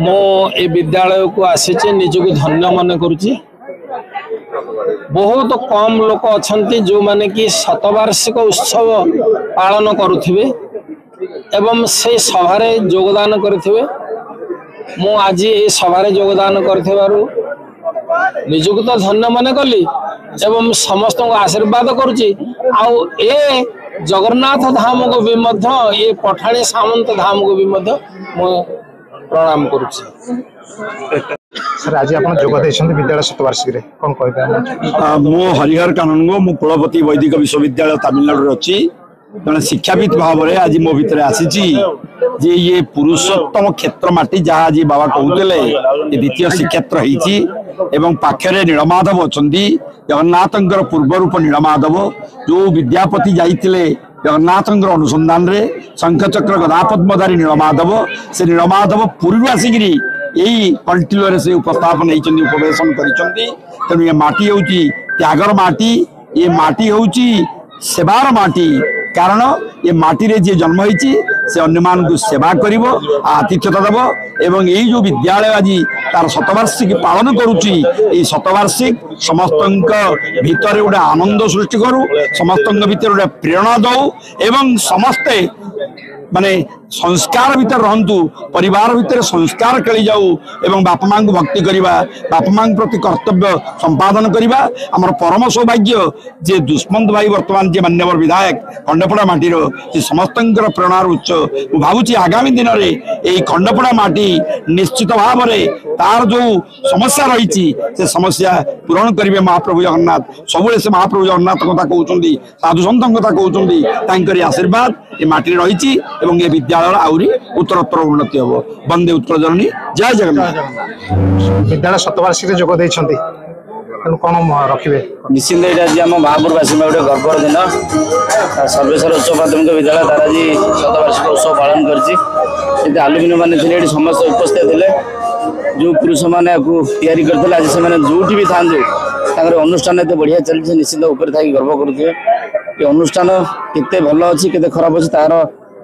मो ए विद्यालय को आसी निजक धन्य मन करुच्ची। बहुत कम लोक अच्छा जो माने कि शतवार्षिक उत्सव पालन करुथिबे एवं से सभारे योगदान करुथिबे। मु आज ए सभारे योगदान करथिबारु निजक तो धन्य मन कली एवं समस्त को आशीर्वाद करुच्ची। आउ ए जगन्नाथ धाम को भी मध्य ये पठाणी सामंत धाम को भी मध्य मु प्रणाम करुच्ची। सर आज आप विद्यालय शतवार्षिक कौन कह मो हरिहर कानून मु कुलपति वैदिक विश्वविद्यालय तमिलनाडु अच्छी जड़े शिक्षाविद भाव में आज मो भर आसी ये पुरुषोत्तम क्षेत्र माटी जहाँ आज बाबा कहते द्वितीय श्रीक्षेत्र होती पाखे नीलमाधव अच्छा जगन्नाथ पूर्व रूप नीलमाधव जो विद्यापति जाइए जगन्नाथ अनुसंधान रे शंखचक्र गदापद्मधारी नीलमाधव से नीलमाधव पूर्व आसिक यही कंटिल से उपस्थापन उपवेशन कर ये माटी हूँ त्यागर माटी ये माटी हूँ सेवार माटी कारण ये माटी रे जी जन्म होती से अन्य मान को सेवा करिवो आतिथ्यता देव एवं यही जो विद्यालय आज तार शतवार्षिक पालन करुच्ची शतवार्षिक समस्त भितर गोटे आनंद सृष्टि करू समस्त भितर गोटे प्रेरणा दौ एवं समस्ते माने संस्कार भीतर रहंतु परिवार भीतर संस्कार खेली जाऊ एवं बापा मां को भक्ति करिबा बापा मां प्रति कर्तव्य संपादन करिबा हमर परम सौभाग्य जे दुष्मंत भाई वर्तमान जे मान्यवर विधायक खंडपड़ा माटी रो जे समस्तंकर प्रेरणार उच्च मु भाबुची आगामी दिन रे एई खंडपड़ा माटी निश्चित भाव रे तार जो समस्या रही से समस्या पूरण करिवे महाप्रभु जगन्नाथ सबुले से महाप्रभु जगन्नाथ कथा कहउचंदी साधु संत कथा कहउचंदी तांकरी आशीर्वाद ए माटी रही एवं ये विद्यालय आउरी उत्तरोत्तर उन्नति हम वंदे उत्कल जननी जय जगन्नाथ। विद्यालय शतवार्षिक जोग देइछंती कौन रखिए निश्चिंत ये आम महापुरवासी गोटे गर्वर दिन सर्वेश्वर उच्च प्राथमिक विद्यालय तार आज शतवार्षिक उत्सव पालन कर आलुमिनी मैंने समस्त उपस्थित थे जो पुरुष मैंने करते आज से जो भी था अनुष्ठान एत बढ़िया चलती निश्चिंत ऊपर थी गर्व करुवे ये अनुष्ठान केते भल अच्छी केते खराब अच्छी तार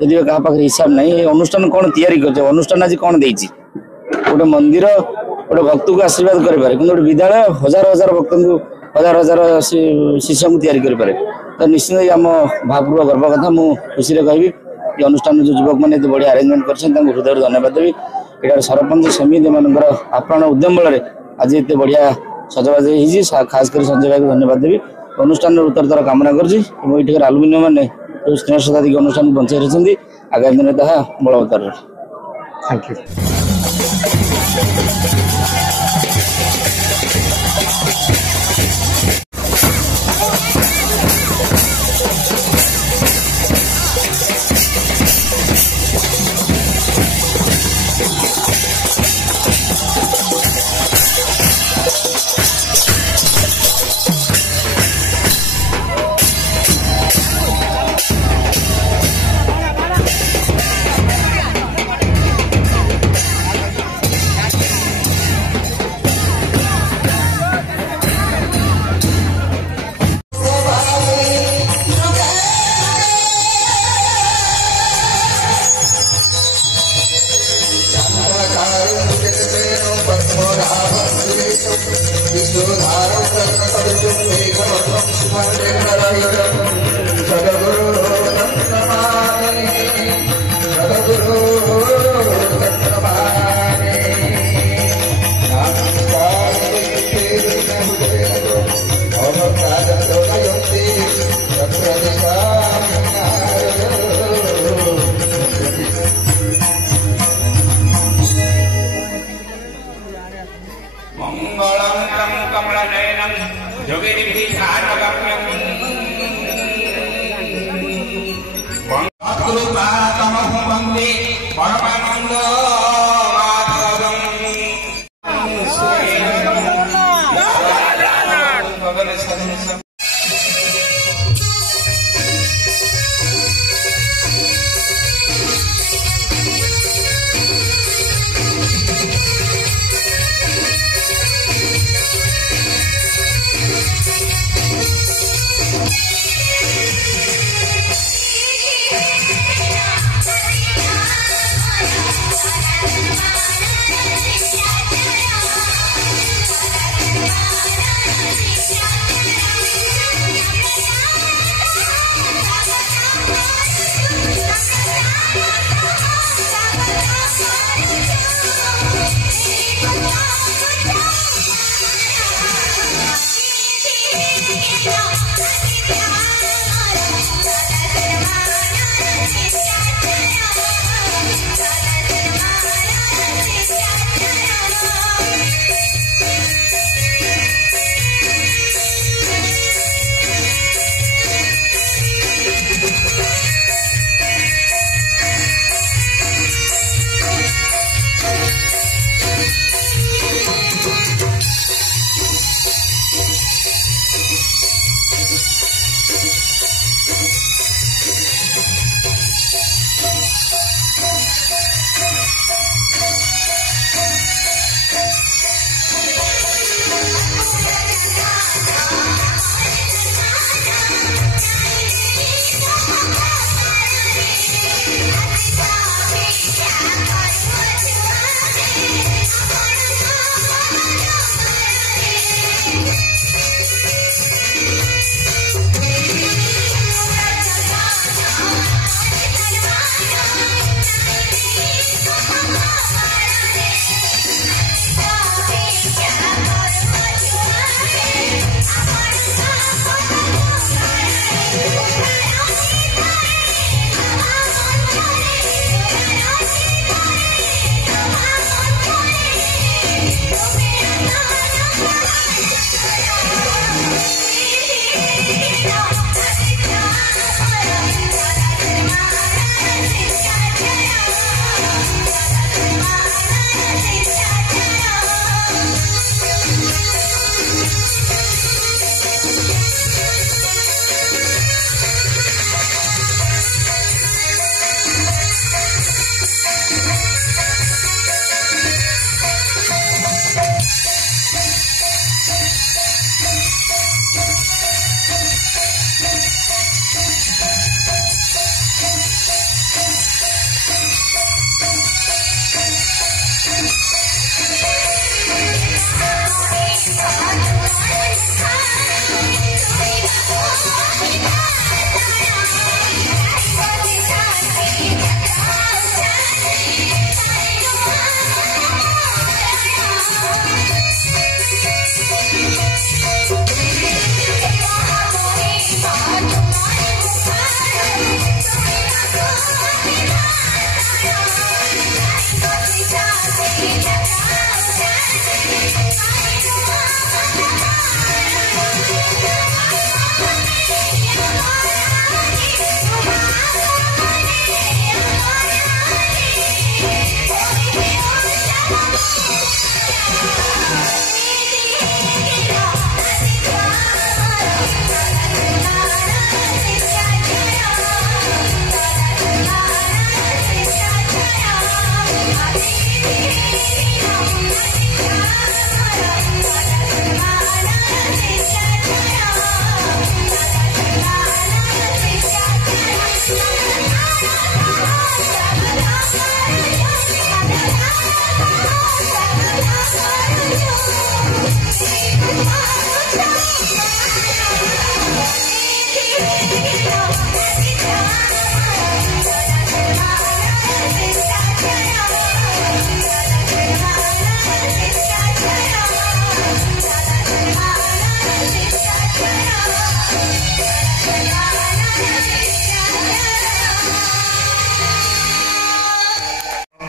यदि क्या पाखे हिसाब नहीं ये अनुष्ठान कौन या अनुष्ठान आज कौन देती गोटे मंदिर गोटे भक्त को आशीर्वाद करें कि गोटे विद्यालय हजार हजार भक्त को हजार हजार शिष्य को तैयारी करें तो निश्चित आम महाप्रभु गर्व कथा मुझे खुशी कहबी ये अनुष्ठान जो युवक मैंने बढ़िया आरेंजमेंट कर हृदय धन्यवाद देवी यहाँ सरपंच समिति मान आप्राण उद्यम बल आज ये बढ़िया सजबाज हो खास कर संजय भाई को धन्यवाद देवी अनुष्ठान उत्तरतर कामना कर आलुमिनियम मैंने स्नेह शताधिक अनुष्ठान बचाई रही आगामी दिन में बलवत्तर। Thank you.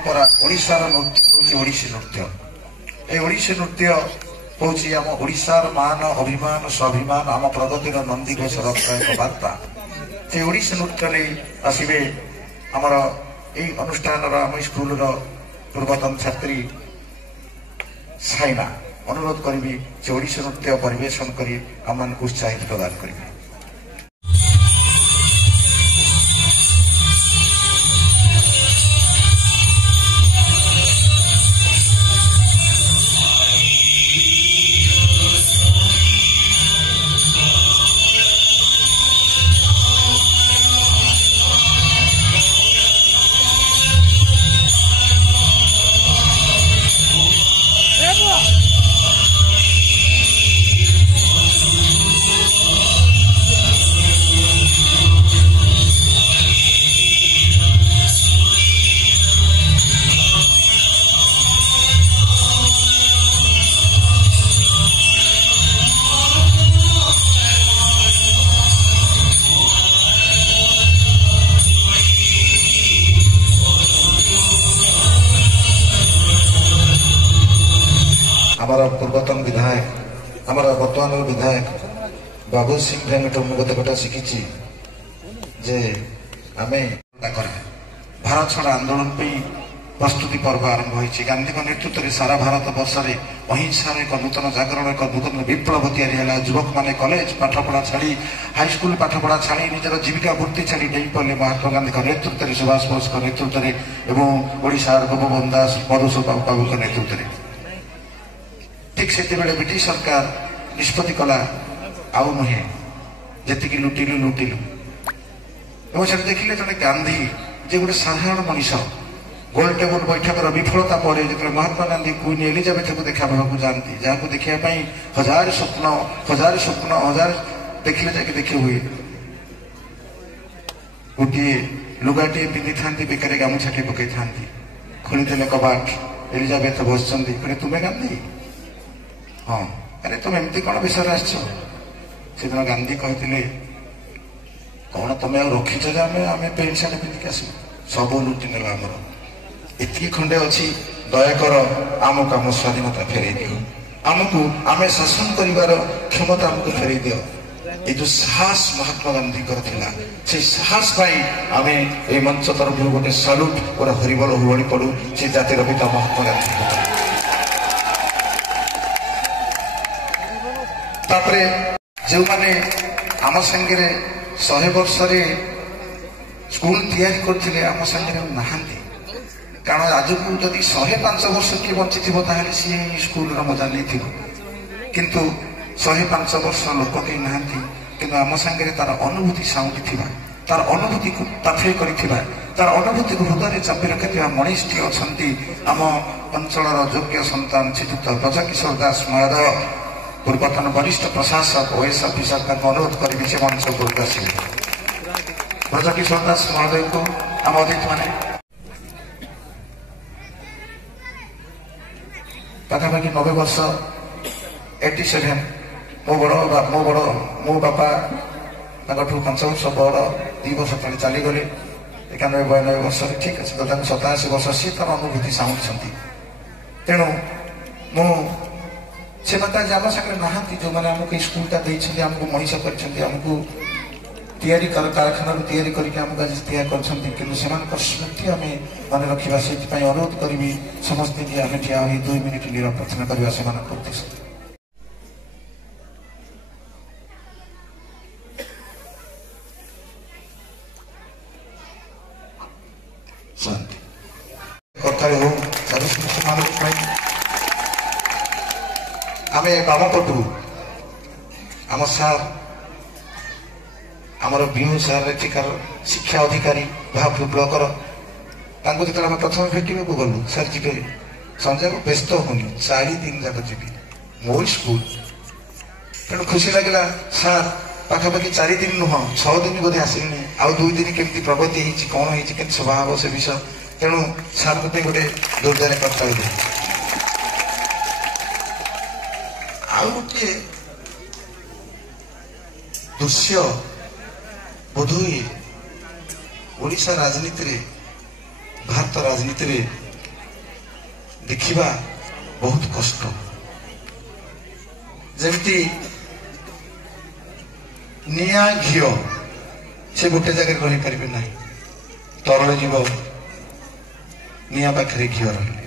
परंपरा ओडिशार नृत्य हूँ ओडिसी नृत्य ए ओडिसी नृत्य हूँ आम ओडिशार मान अभिमान स्वाभिमान आम प्रगतिर नंदीघोष रक्षा एक बार्ता से ओडिसी नृत्य नहीं आसवे आमर यही अनुष्ठान आम स्कूल पूर्वतन छात्री साइना अनुरोध करी से ओडिसी नृत्य परिवेशन करी आम उत्साहित प्रदान करेंगे। हमारा पूर्वतन विधायक हमारा वर्तमान विधायक बाबू सिंह भेंगट मुझे गोटे शिखी जे आम भारत छाड़ आंदोलन प्रस्तुति पर्व आरंभ हो गांधी नेतृत्व में सारा भारत वर्ष में अहिंसार एक नूतन जागरण एक नूतन विप्लव या युवक मैंने कॉलेज पाठपढ़ा छाड़ी हाईस्कल पाठपढ़ा छाड़ी निजर जीविका वृत्ति छाड़ी नहीं पड़े महात्मा गांधी नेतृत्व में सुभाष बोस नेतृत्व में ओडिशार गोपबंधु दास मधुसूदन बाबू नेतृत्व में ठीक से ब्रिटिश सरकार निष्पत्ति कला आउ नुहे जी लुटिलु लुटिलु से देखिले जड़े गांधी जे गोटे साधारण मनीष गोल टेबल बैठकर विफलता पर जो महात्मा गांधी क्वीन एलिजाबेथ को देखा जाती जहाँ को देखा हजार स्वप्न हजार देखिले जाके देखी हुए गोटे लुगाटे पिंधि था बेकार गामुछाटे पकई था खोलीदे कबाट एलिजाबेथ बस तुम्हें गांधी हाँ अरे तुम एमती कौन विषय आसदिन गांधी कहते कौन तुम रखीच आम पेंट सार्ट पिंधिक आस सब लुटि नेला आमर एति खंडे अच्छी दयाकर आमको आम स्वाधीनता फेर दियो आमको आम शासन कर क्षमता आमको फेर दियो ये जो साहस महात्मा गांधी थिला से साहस आम ए मंच तरफ गोटे साल्यूट गोटे हरिबोल हुड़ी पड़ू से जातिर पिता महात्मा गांधी तापरे जो माने आम संगे 100 वर्ष स्कूल तैयारी करथिले आम संगे नहांती कारण आज को जदि 105 वर्ष किए बंची थी सी स्कूल मजा नहीं थी किंतु 105 वर्ष लोक कहीं नहांती किंतु आम संगे तार अनुभूति साउंड थिबा तार अनुभूति को ताफे करिथिबा तार अनुभूति को हृदय चापी रखिथिबा मनीषटी अछंती आम अंचलर योग्य संतान श्रीयुक्त ब्रजकिशोर दास महोदय पूर्वतन वरिष्ठ प्रशासक ओएस अफिसर का अनुरोध करी से मंच को आसवे ब्रजकिशोर दास महोदय को आम अतिथि मैंने पाखापाखि 90 वर्ष 87 मो बापा 5 वर्ष बड़ 2 वर्ष तले चलीगले 91-92 वर्ष ठीक अच्छे तथा 87 वर्ष सी तार अनुभूति साउंड तेणु मु से आम सागर नहांती जो मैंने आमको स्कूलटा देते आमको मनीष करमको तैयारी कारखाना तैयारी करके आमको आज तैयार कर स्मृति आम मन रखा से अनुरोध करी समस्ते आम ठिया 2 मिनिट नीरव प्रार्थना करवा से शांति करताली हो आम बामपटू आम सार आमर विहू सार एठिकार शिक्षा अधिकारी भावपुर ब्लकर जो प्रथम भेटा गलु सार जी संजय को व्यस्त होनी 4 दिन जाक जी मो स्कूल तेणु खुशी लगे सार पाखापाखि 4 दिन नुह 6 दिन बोधे आसनी आउ 2 दिन केमती प्रगति कौन हो स्वभाव से विषय तेणु सार गोटे जोरदार करता आउ गोटे दृश्य बोधहुए ओडिशा राजनीति रे भारत राजनीति रे ଦେଖିବା ବହୁତ କଷ୍ଟ। ଯେମିତି ନିଆଁ ଘିଅ ସେ ଗୋଟେ ଜାଗାରେ ରହିପାରିବେ ନାହିଁ, ତରଳ ଯିବ ନିଆଁ ପାଖରେ ଘିଅ ରହିଲେ।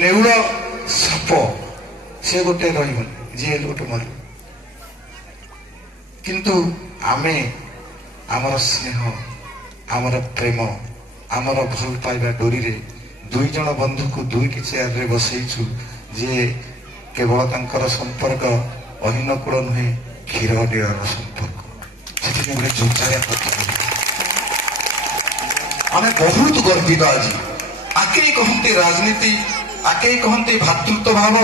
ନେଉଳ ସାପ ସେ ଗୋଟେ ରହିବନି, ଯିଏ ଗୋଟେ ମରିବ। କିନ୍ତୁ ଆମେ ଆମର ସ୍ନେହ, ଆମର ପ୍ରେମ, ଆମର ଭଲ ପାଇବା ଡୋରିରେ 2 ଜଣ ବନ୍ଧୁକୁ 2ଟି ଚେୟାରରେ ବସେଇଛୁ, ଯିଏ କେବଳ ତାଙ୍କର ସମ୍ପର୍କ ଅହିନକୂଳ ନୁହେଁ, କ୍ଷୀର ଡିଳର ସମ୍ପର୍କ। ସେଥିପାଇଁ ଗୋଟେ ଚର୍ଚ୍ଚାରେ ଆମେ ବହୁତ ଗର୍ବିତ। ଆଜି ଆକେଇ କହନ୍ତି ରାଜନୀତି, ଆକେଇ କହନ୍ତି ଭାତୃତ୍ୱ ଭାବ,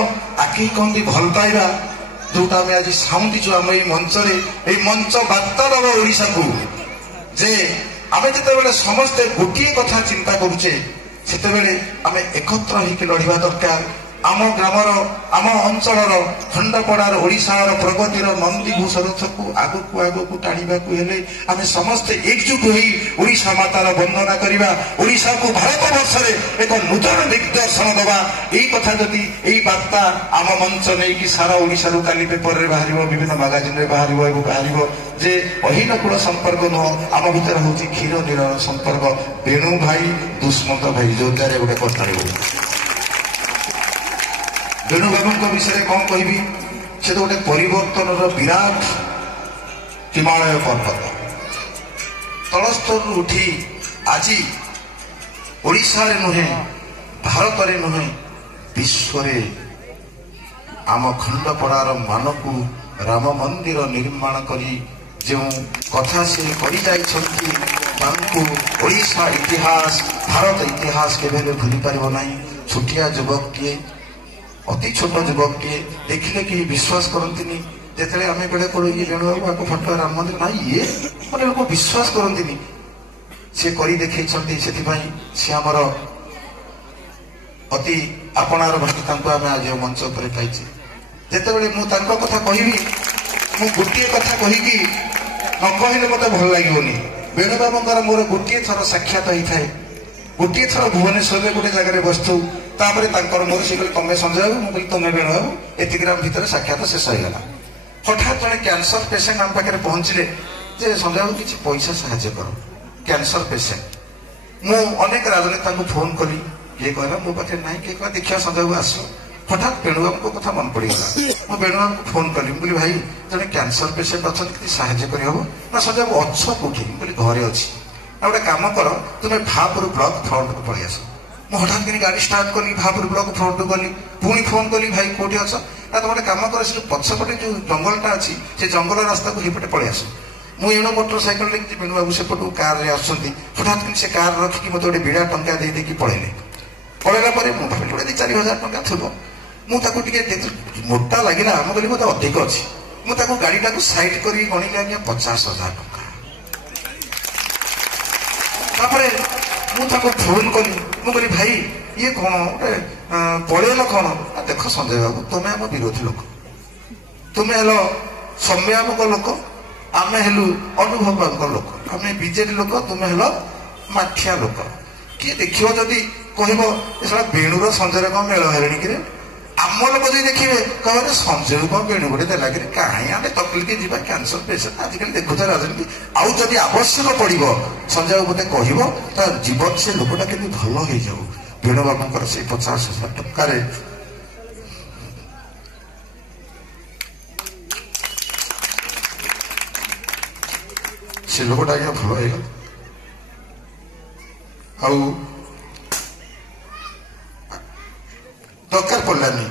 ଆକେଇ କହନ୍ତି ଭଲ ପାଇବା, ଯୋଉଟା ଆମେ ଆଜି ସାଉଁଟିଛୁ ଆମ ଏଇ ମଞ୍ଚରେ। ଏଇ ମଞ୍ଚ ବାର୍ତ୍ତା ଦବ ଓଡ଼ିଶାକୁ ଯେ ଆମେ ଯେତେବେଳେ ସମସ୍ତେ ଗୋଟିଏ କଥା ଚିନ୍ତା କରୁଛେ, ସେତେବେଳେ ଆମେ ଏକତ୍ର ହେଇକି ଲଢ଼ିବା ଦରକାର। ଆମ ଗ୍ରାମର, ଆମ ଅଞ୍ଚଳର, ଖଣ୍ଡପଡ଼ାର, ଓଡ଼ିଶାର ପ୍ରଗତିର ନନ୍ଦିଘୋଷ ରଥକୁ ଆଗକୁ ଆଗକୁ ଟାଣିବାକୁ ହେଲେ ଆମେ ସମସ୍ତେ ଏକଜୁଟ ହୋଇ ଓଡ଼ିଶା ମାତାର ବନ୍ଦନା କରିବା, ଓଡ଼ିଶାକୁ ଭାରତ ବର୍ଷରେ ଏକ ନୂତନ ଦିଗ୍ଦର୍ଶନ ଦେବା। ଏଇ କଥା ଯଦି, ଏଇ ବାର୍ତ୍ତା ଆମ ମଞ୍ଚ ନେଇକି ସାରା ଓଡ଼ିଶାରୁ କାଲି ପେପରରେ ବାହାରିବ, ବିଭିନ୍ନ ମାଗାଜିନରେ ବାହାରିବ ଏବଂ ବାହାରିବ ଯେ ଅହିନକୂଳ ସମ୍ପର୍କ ନୁହଁ, ଆମ ଭିତରେ ହଉଛି କ୍ଷୀର ନୀଳର ସମ୍ପର୍କ। ବେଣୁ ଭାଇ, ଦୁଷ୍ମନ୍ତ ଭାଇ, ଯୋଦ୍ଧାରେ ଗୋଟେ କଥାରେ ହଉଛି। ବେଣୁ ବାବୁଙ୍କ ବିଷୟରେ କଣ କହିବି? ସେ ତ ଗୋଟେ ପରିବର୍ତ୍ତନର ବିରାଟ ହିମାଳୟ ପର୍ବତ। ତଳସ୍ତରରୁ ଉଠି ଆଜି ଓଡ଼ିଶାରେ ନୁହେଁ, ଭାରତରେ ନୁହେଁ, ବିଶ୍ୱରେ ଆମ ଖଣ୍ଡପଡ଼ାର ମାନକୁ ରାମ ମନ୍ଦିର ନିର୍ମାଣ କରି ଯେଉଁ କଥା ସେ କରିଯାଇଛନ୍ତି, ତାଙ୍କୁ ଓଡ଼ିଶା ଇତିହାସ, ଭାରତ ଇତିହାସ କେବେ ହେଲେ ଭୁଲି ପାରିବ ନାହିଁ। ଛୋଟିଆ ଯୁବକଟିଏ, ଅତି ଛୋଟ ଯୁବକଟିଏ, ଦେଖିଲେ କେହି ବିଶ୍ୱାସ କରନ୍ତିନି। ଯେତେବେଳେ ଆମେ ବେଳେ କରୁ ଇଏ ବେଣୁବାବୁ ଆକୁ ଫଟୋ ରାମ ମନ୍ଦିର, ନାଇଁ ଇଏ ମାନେ ଲୋକ ବିଶ୍ୱାସ କରନ୍ତିନି। ସେ କରି ଦେଖେଇଛନ୍ତି, ସେଥିପାଇଁ ସେ ଆମର ଅତି ଆପଣାର ଭାବେ ତାଙ୍କୁ ଆମେ ଆଜି ମଞ୍ଚ ଉପରେ ପାଇଛେ। ଯେତେବେଳେ ମୁଁ ତାଙ୍କ କଥା କହିବି, ମୁଁ ଗୋଟିଏ କଥା କହିକି ନ କହିଲେ ମତେ ଭଲ ଲାଗିବନି। ବେଣୁବାବୁଙ୍କର ମୋର ଗୋଟିଏ ଥର ସାକ୍ଷାତ ହେଇଥାଏ। ଗୋଟିଏ ଥର ଭୁବନେଶ୍ୱରରେ ଗୋଟେ ଜାଗାରେ ବସିଥାଉ, ତାପରେ ତାଙ୍କର ମୋର ସେ କହିଲେ ତମେ ସଞ୍ଜୟ ବାବୁ, ମୁଁ କହିଲି ତମେ ବେଣୁବାବୁ, ଏତିକି ଆମ ଭିତରେ ସାକ୍ଷାତ ଶେଷ ହେଇଗଲା। ହଠାତ୍ ଜଣେ କ୍ୟାନ୍ସର ପେସେଣ୍ଟ ଆମ ପାଖରେ ପହଞ୍ଚିଲେ ଯେ ସଞ୍ଜୟ ବାବୁ କିଛି ପଇସା ସାହାଯ୍ୟ କର, କ୍ୟାନ୍ସର ପେସେଣ୍ଟ। ମୁଁ ଅନେକ ରାଜନେତାଙ୍କୁ ଫୋନ କଲି, କିଏ କହିଲା ମୋ ପାଖରେ ନାହିଁ, କିଏ କହିଲା ଦେଖିବା ସଞ୍ଜୟ ବାବୁ ଆସିବ। ହଠାତ୍ ବେଣୁବାବୁଙ୍କ କଥା ମନେ ପଡ଼ିଗଲା। ମୁଁ ବେଣୁବାବୁଙ୍କୁ ଫୋନ କଲି, ମୁଁ କହିଲି ଭାଇ ଜଣେ କ୍ୟାନ୍ସର ପେସେଣ୍ଟ ଅଛନ୍ତି, କିଛି ସାହାଯ୍ୟ କରିହେବ? ନା ସଞ୍ଜୟ ବାବୁ ଅଛ କୋଉଠି? ମୁଁ କହିଲି ଘରେ ଅଛି। ଆଉ ଗୋଟେ କାମ କର, ତୁମେ ଭାପୁର ବ୍ଲକ ଫ୍ରଣ୍ଟକୁ ପଳେଇ ଆସ। ମୁଁ ହଠାତ୍ କରି ଗାଡ଼ି ଷ୍ଟାର୍ଟ କଲି, ଭାପୁର ବ୍ଲକ ଫ୍ରଣ୍ଟକୁ ଗଲି। ପୁଣି ଫୋନ କଲି, ଭାଇ କୋଉଠି ଅଛ? ନା ତମେ ଗୋଟେ କାମ କର, ସେ ଯୋଉ ପଛପଟେ ଯୋଉ ଜଙ୍ଗଲଟା ଅଛି, ସେ ଜଙ୍ଗଲ ରାସ୍ତାକୁ ସେଇପଟେ ପଳେଇ ଆସ। ମୁଁ ଏଣୁ ମୋଟର ସାଇକେଲ ନେଇକି ବେଣୁବାବୁ ସେପଟୁ କାରରେ ଆସୁଛନ୍ତି। ହଠାତ୍ କରି ସେ କାର ରଖିକି ମତେ ଗୋଟେ ବିଡ଼ା ଟଙ୍କା ଦେଇକି ପଳେଇଲେ। ପଳେଇଲା ପରେ ମୁଁ ଭାବିଲି ଗୋଟେ 2-4 ହଜାର ଟଙ୍କା ଥିବ। ମୁଁ ତାକୁ ଟିକେ ମୋଟା ଲାଗିଲା, ମୁଁ କହିଲି ମୋତେ ଅଧିକ ଅଛି। ମୁଁ ତାକୁ ଗାଡ଼ିଟାକୁ ସାଇଡ୍ କରି ଗଣିଲି, ଆଜ୍ଞା 50,000 ଟଙ୍କା। ତାପରେ ମୁଁ ତାକୁ ଫୋନ କଲି, ମୁଁ କହିଲି ଭାଇ ଇଏ କଣ ଗୋଟେ ପଳେଇଲ କଣ? ଦେଖ ସଞ୍ଜୟ ବାବୁ, ତମେ ଆମ ବିରୋଧୀ ଲୋକ, ତୁମେ ହେଲ ସୌମ୍ୟ ବାବୁଙ୍କ ଲୋକ, ଆମେ ହେଲୁ ଅନୁଭବ ବାବୁଙ୍କ ଲୋକ, ଆମେ ବିଜେଡି ଲୋକ, ତୁମେ ହେଲ ମାଠିଆ ଲୋକ। କିଏ ଦେଖିବ ଯଦି କହିବ ଏସବୁ ବେଣୁର ସଞ୍ଜୟ କଣ ମେଳ ହେଲେଣି କିରେ? ଆମ ଲୋକ ଯଦି ଦେଖିବେ କହିବେ ସଞ୍ଜୟ କଣ ବେଣୁ ଗୋଟେ ଦେଲା କିରେ? କାହିଁ ଆମେ ତକଲିକି ଯିବା, କ୍ୟାନ୍ସର ପେସେଣ୍ଟ ଆଜିକାଲି ଦେଖୁଛ ରାଜନୀତି। ଆଉ ଯଦି ଆବଶ୍ୟକ ପଡିବ ସଞ୍ଜୟ ମୋତେ କହିବ, ତା ଜୀବନ ସେ ଲୋକଟା କେମିତି ଭଲ ହେଇଯାଉ। ବେଣୁବାବୁଙ୍କର ସେଇ 50,000 ଟଙ୍କାରେ ସେ ଲୋକଟା ଆଜ୍ଞା ଭଲ ହେଇଗଲା। ଆଉ ଦରକାର ପଡ଼ିଲାନି।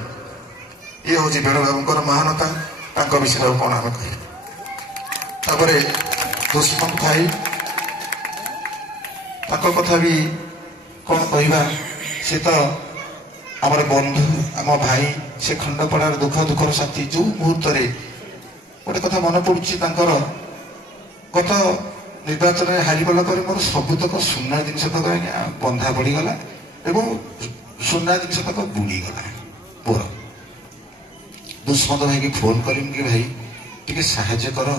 ଇଏ ହଉଛି ବେଣୁବାବୁଙ୍କର ମହାନତା, ତାଙ୍କ ବିଷୟରେ ଆଉ କଣ ଆମେ କହିବା। ତାପରେ ଦୁଷ୍ମନ୍ତ ଭାଇ, ତାଙ୍କ କଥା ବି କଣ କହିବା। ସେ ତ ଆମର ବନ୍ଧୁ, ଆମ ଭାଇ, ସେ ଖଣ୍ଡପଡ଼ାର ଦୁଃଖର ସାଥୀ। ଯୋଉ ମୁହୂର୍ତ୍ତରେ ଗୋଟେ କଥା ମନେ ପଡୁଛି, ତାଙ୍କର ଗତ ନିର୍ବାଚନରେ ହାରିଗଲା ପରେ ମୋର ସବୁତକ ସୁନା ଜିନିଷ ତକ ଆଜ୍ଞା ବନ୍ଧା ପଡ଼ିଗଲା ଏବଂ ସୁନା ଜିନିଷ ତକ ବୁଡ଼ିଗଲା। ମୋର ଦୁଷ୍ମନ୍ତ ଭାଇକି ଫୋନ କରିବି କି ଭାଇ ଟିକେ ସାହାଯ୍ୟ କର,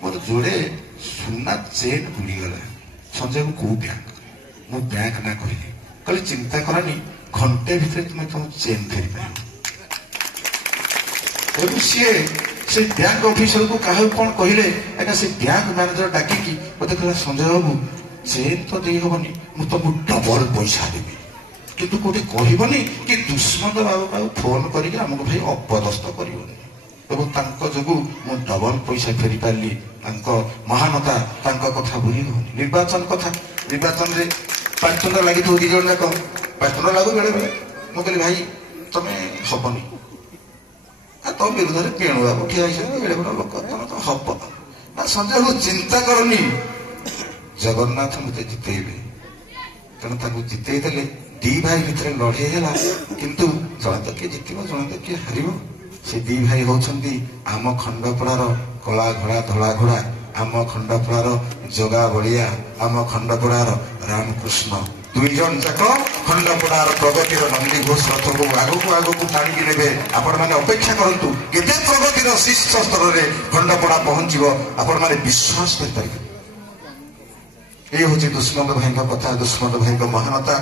ମୋର ଯୋଡ଼େ ସୁନା ଚେନ୍ ବୁଡ଼ିଗଲା। ସଞ୍ଜୟ କୋଉ ବ୍ୟାଙ୍କ? ମୁଁ ବ୍ୟାଙ୍କ ନା କହିଲି। कहले चिंता करनी घंटे भितर तुम तुम चेन फेरी पार से बैंक ऑफिसर को कहा कौन कहले आज्ञा से बैंक मैनेजर डाकिकी मत कहला संजय बाबू चेन तो दे हेनी मुझे तुमको डबल पैसा देवी किंतु कोटे कहबनी कि दुष्मंत बाबू का फोन करके आमको भाई अपदस्थ करबनी एवं तांको जगु मु डबल पैसा फेरी पारली तांको महानता तांको कथा भूली होनी निर्वाचन कथा निर्वाचन रे 5 टका लगी तो 2 जन जाक 5 टका लागू बेले बेले मु कहली भाई तमे हबनी तो विरोध में पेणु बाबू ठिया बेले बेले लोक तुम तो हब ना संजय को चिंता करनी जगन्नाथ मत जितेबे तेणु जिते देले दी भाई भितर लड़े है किंतु जड़े तो किए जित जड़े तो किए हार से दी भाई होती आम खंडपड़ार कला घोड़ा धला घोड़ा आम खंडपड़ार जगा बलिया आम खंडपड़ार रामकृष्ण 2 जन जाक खंडपड़ार प्रगतिर नंदी घोष रथ को आगू टाणी ने आपण मैंने अपेक्षा करूँ केते प्रगतिर शीर्ष स्तर में खंडपड़ा पहुंचो आपण मैंने विश्वास कर ये हूँ दुष्मंत भाई कथा दुष्मंत भाई महानता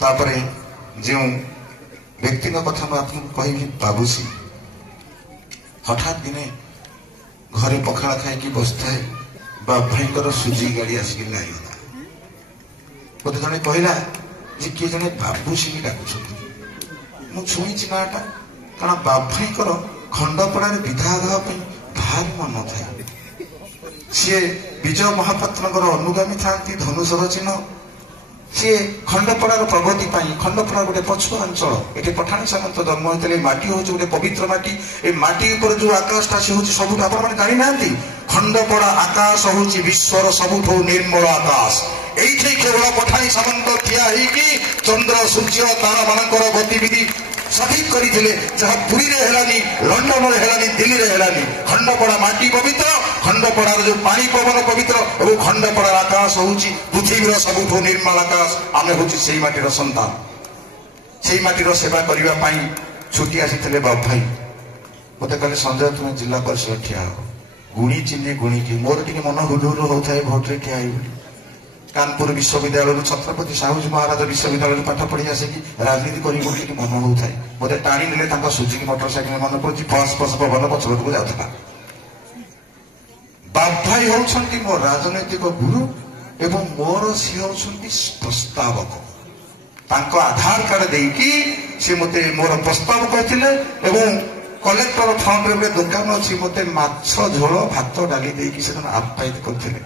तापरे जो व्यक्ति कथा मैं आपको कहि बाबूसी हठात दिने घरे पखाड़ा खाई बसता बाप भाई सुजी गाड़ी आसिक लागला मत जड़े कहला किए जड़े बाबूसी डाकुं मुझे नाटा कारण बाप भाई खंडपड़ार विधायक हाँपी भारी मन था सी विजय महापात्र अनुगामी था धनुषर चिन्ह सी खंडपड़ार प्रगति खंडपड़ा गोटे पछुआ अंचल ये पठाणी सामंत जन्म होते माटी हूँ गोटे पवित्र माटी ए माटी ऊपर जो आकाशटा सी हूँ सब आप जानी ना खंडपड़ा आकाश हूँ विश्वर सबुठ निर्मल आकाश ये केवल पठाणी सामंत ठिया चंद्र सूर्य तारा मानकर गतिविधि सठिक करते जहाँ पुरी रे हेलानी लंडन में हेलानी दिल्ली रे हेलानी खंडपड़ा माटी पवित्र खंडपड़ार जो पानी पवन पवित्र और खंडपड़ार आकाश हूँ पृथ्वीर सबुठ निर्मल आकाश आम हूँ से माटीर सन्तान से माटीर सेवा करने छुट्टी आसी बाबू भाई मत कहले संजय तुम जिला परिषद ठिया हो गुणी चिन्ह गुणिकी मोर टे मन हुलुहुलु होता है भोटे ठिया कानपुर विश्वविद्यालय छत्रपति साहूजी महाराज विश्वविद्यालय पाठ पढ़ी आसिकी राजनीति कर मन होता है मत टाणी ने सुजुकी मोटरसाइकेल मन पड़ी बस बस पवन पछपटक जाता बाप भाई होती मो राजनैतिक गुरु एवं मोर सी होती प्रस्तावक आधार कार्ड देकी सी मत मोर प्रस्ताव कहते कलेक्टर फंड रे दुकान अच्छी मत माछ झोल भात डाली देकी से आप्यायित करते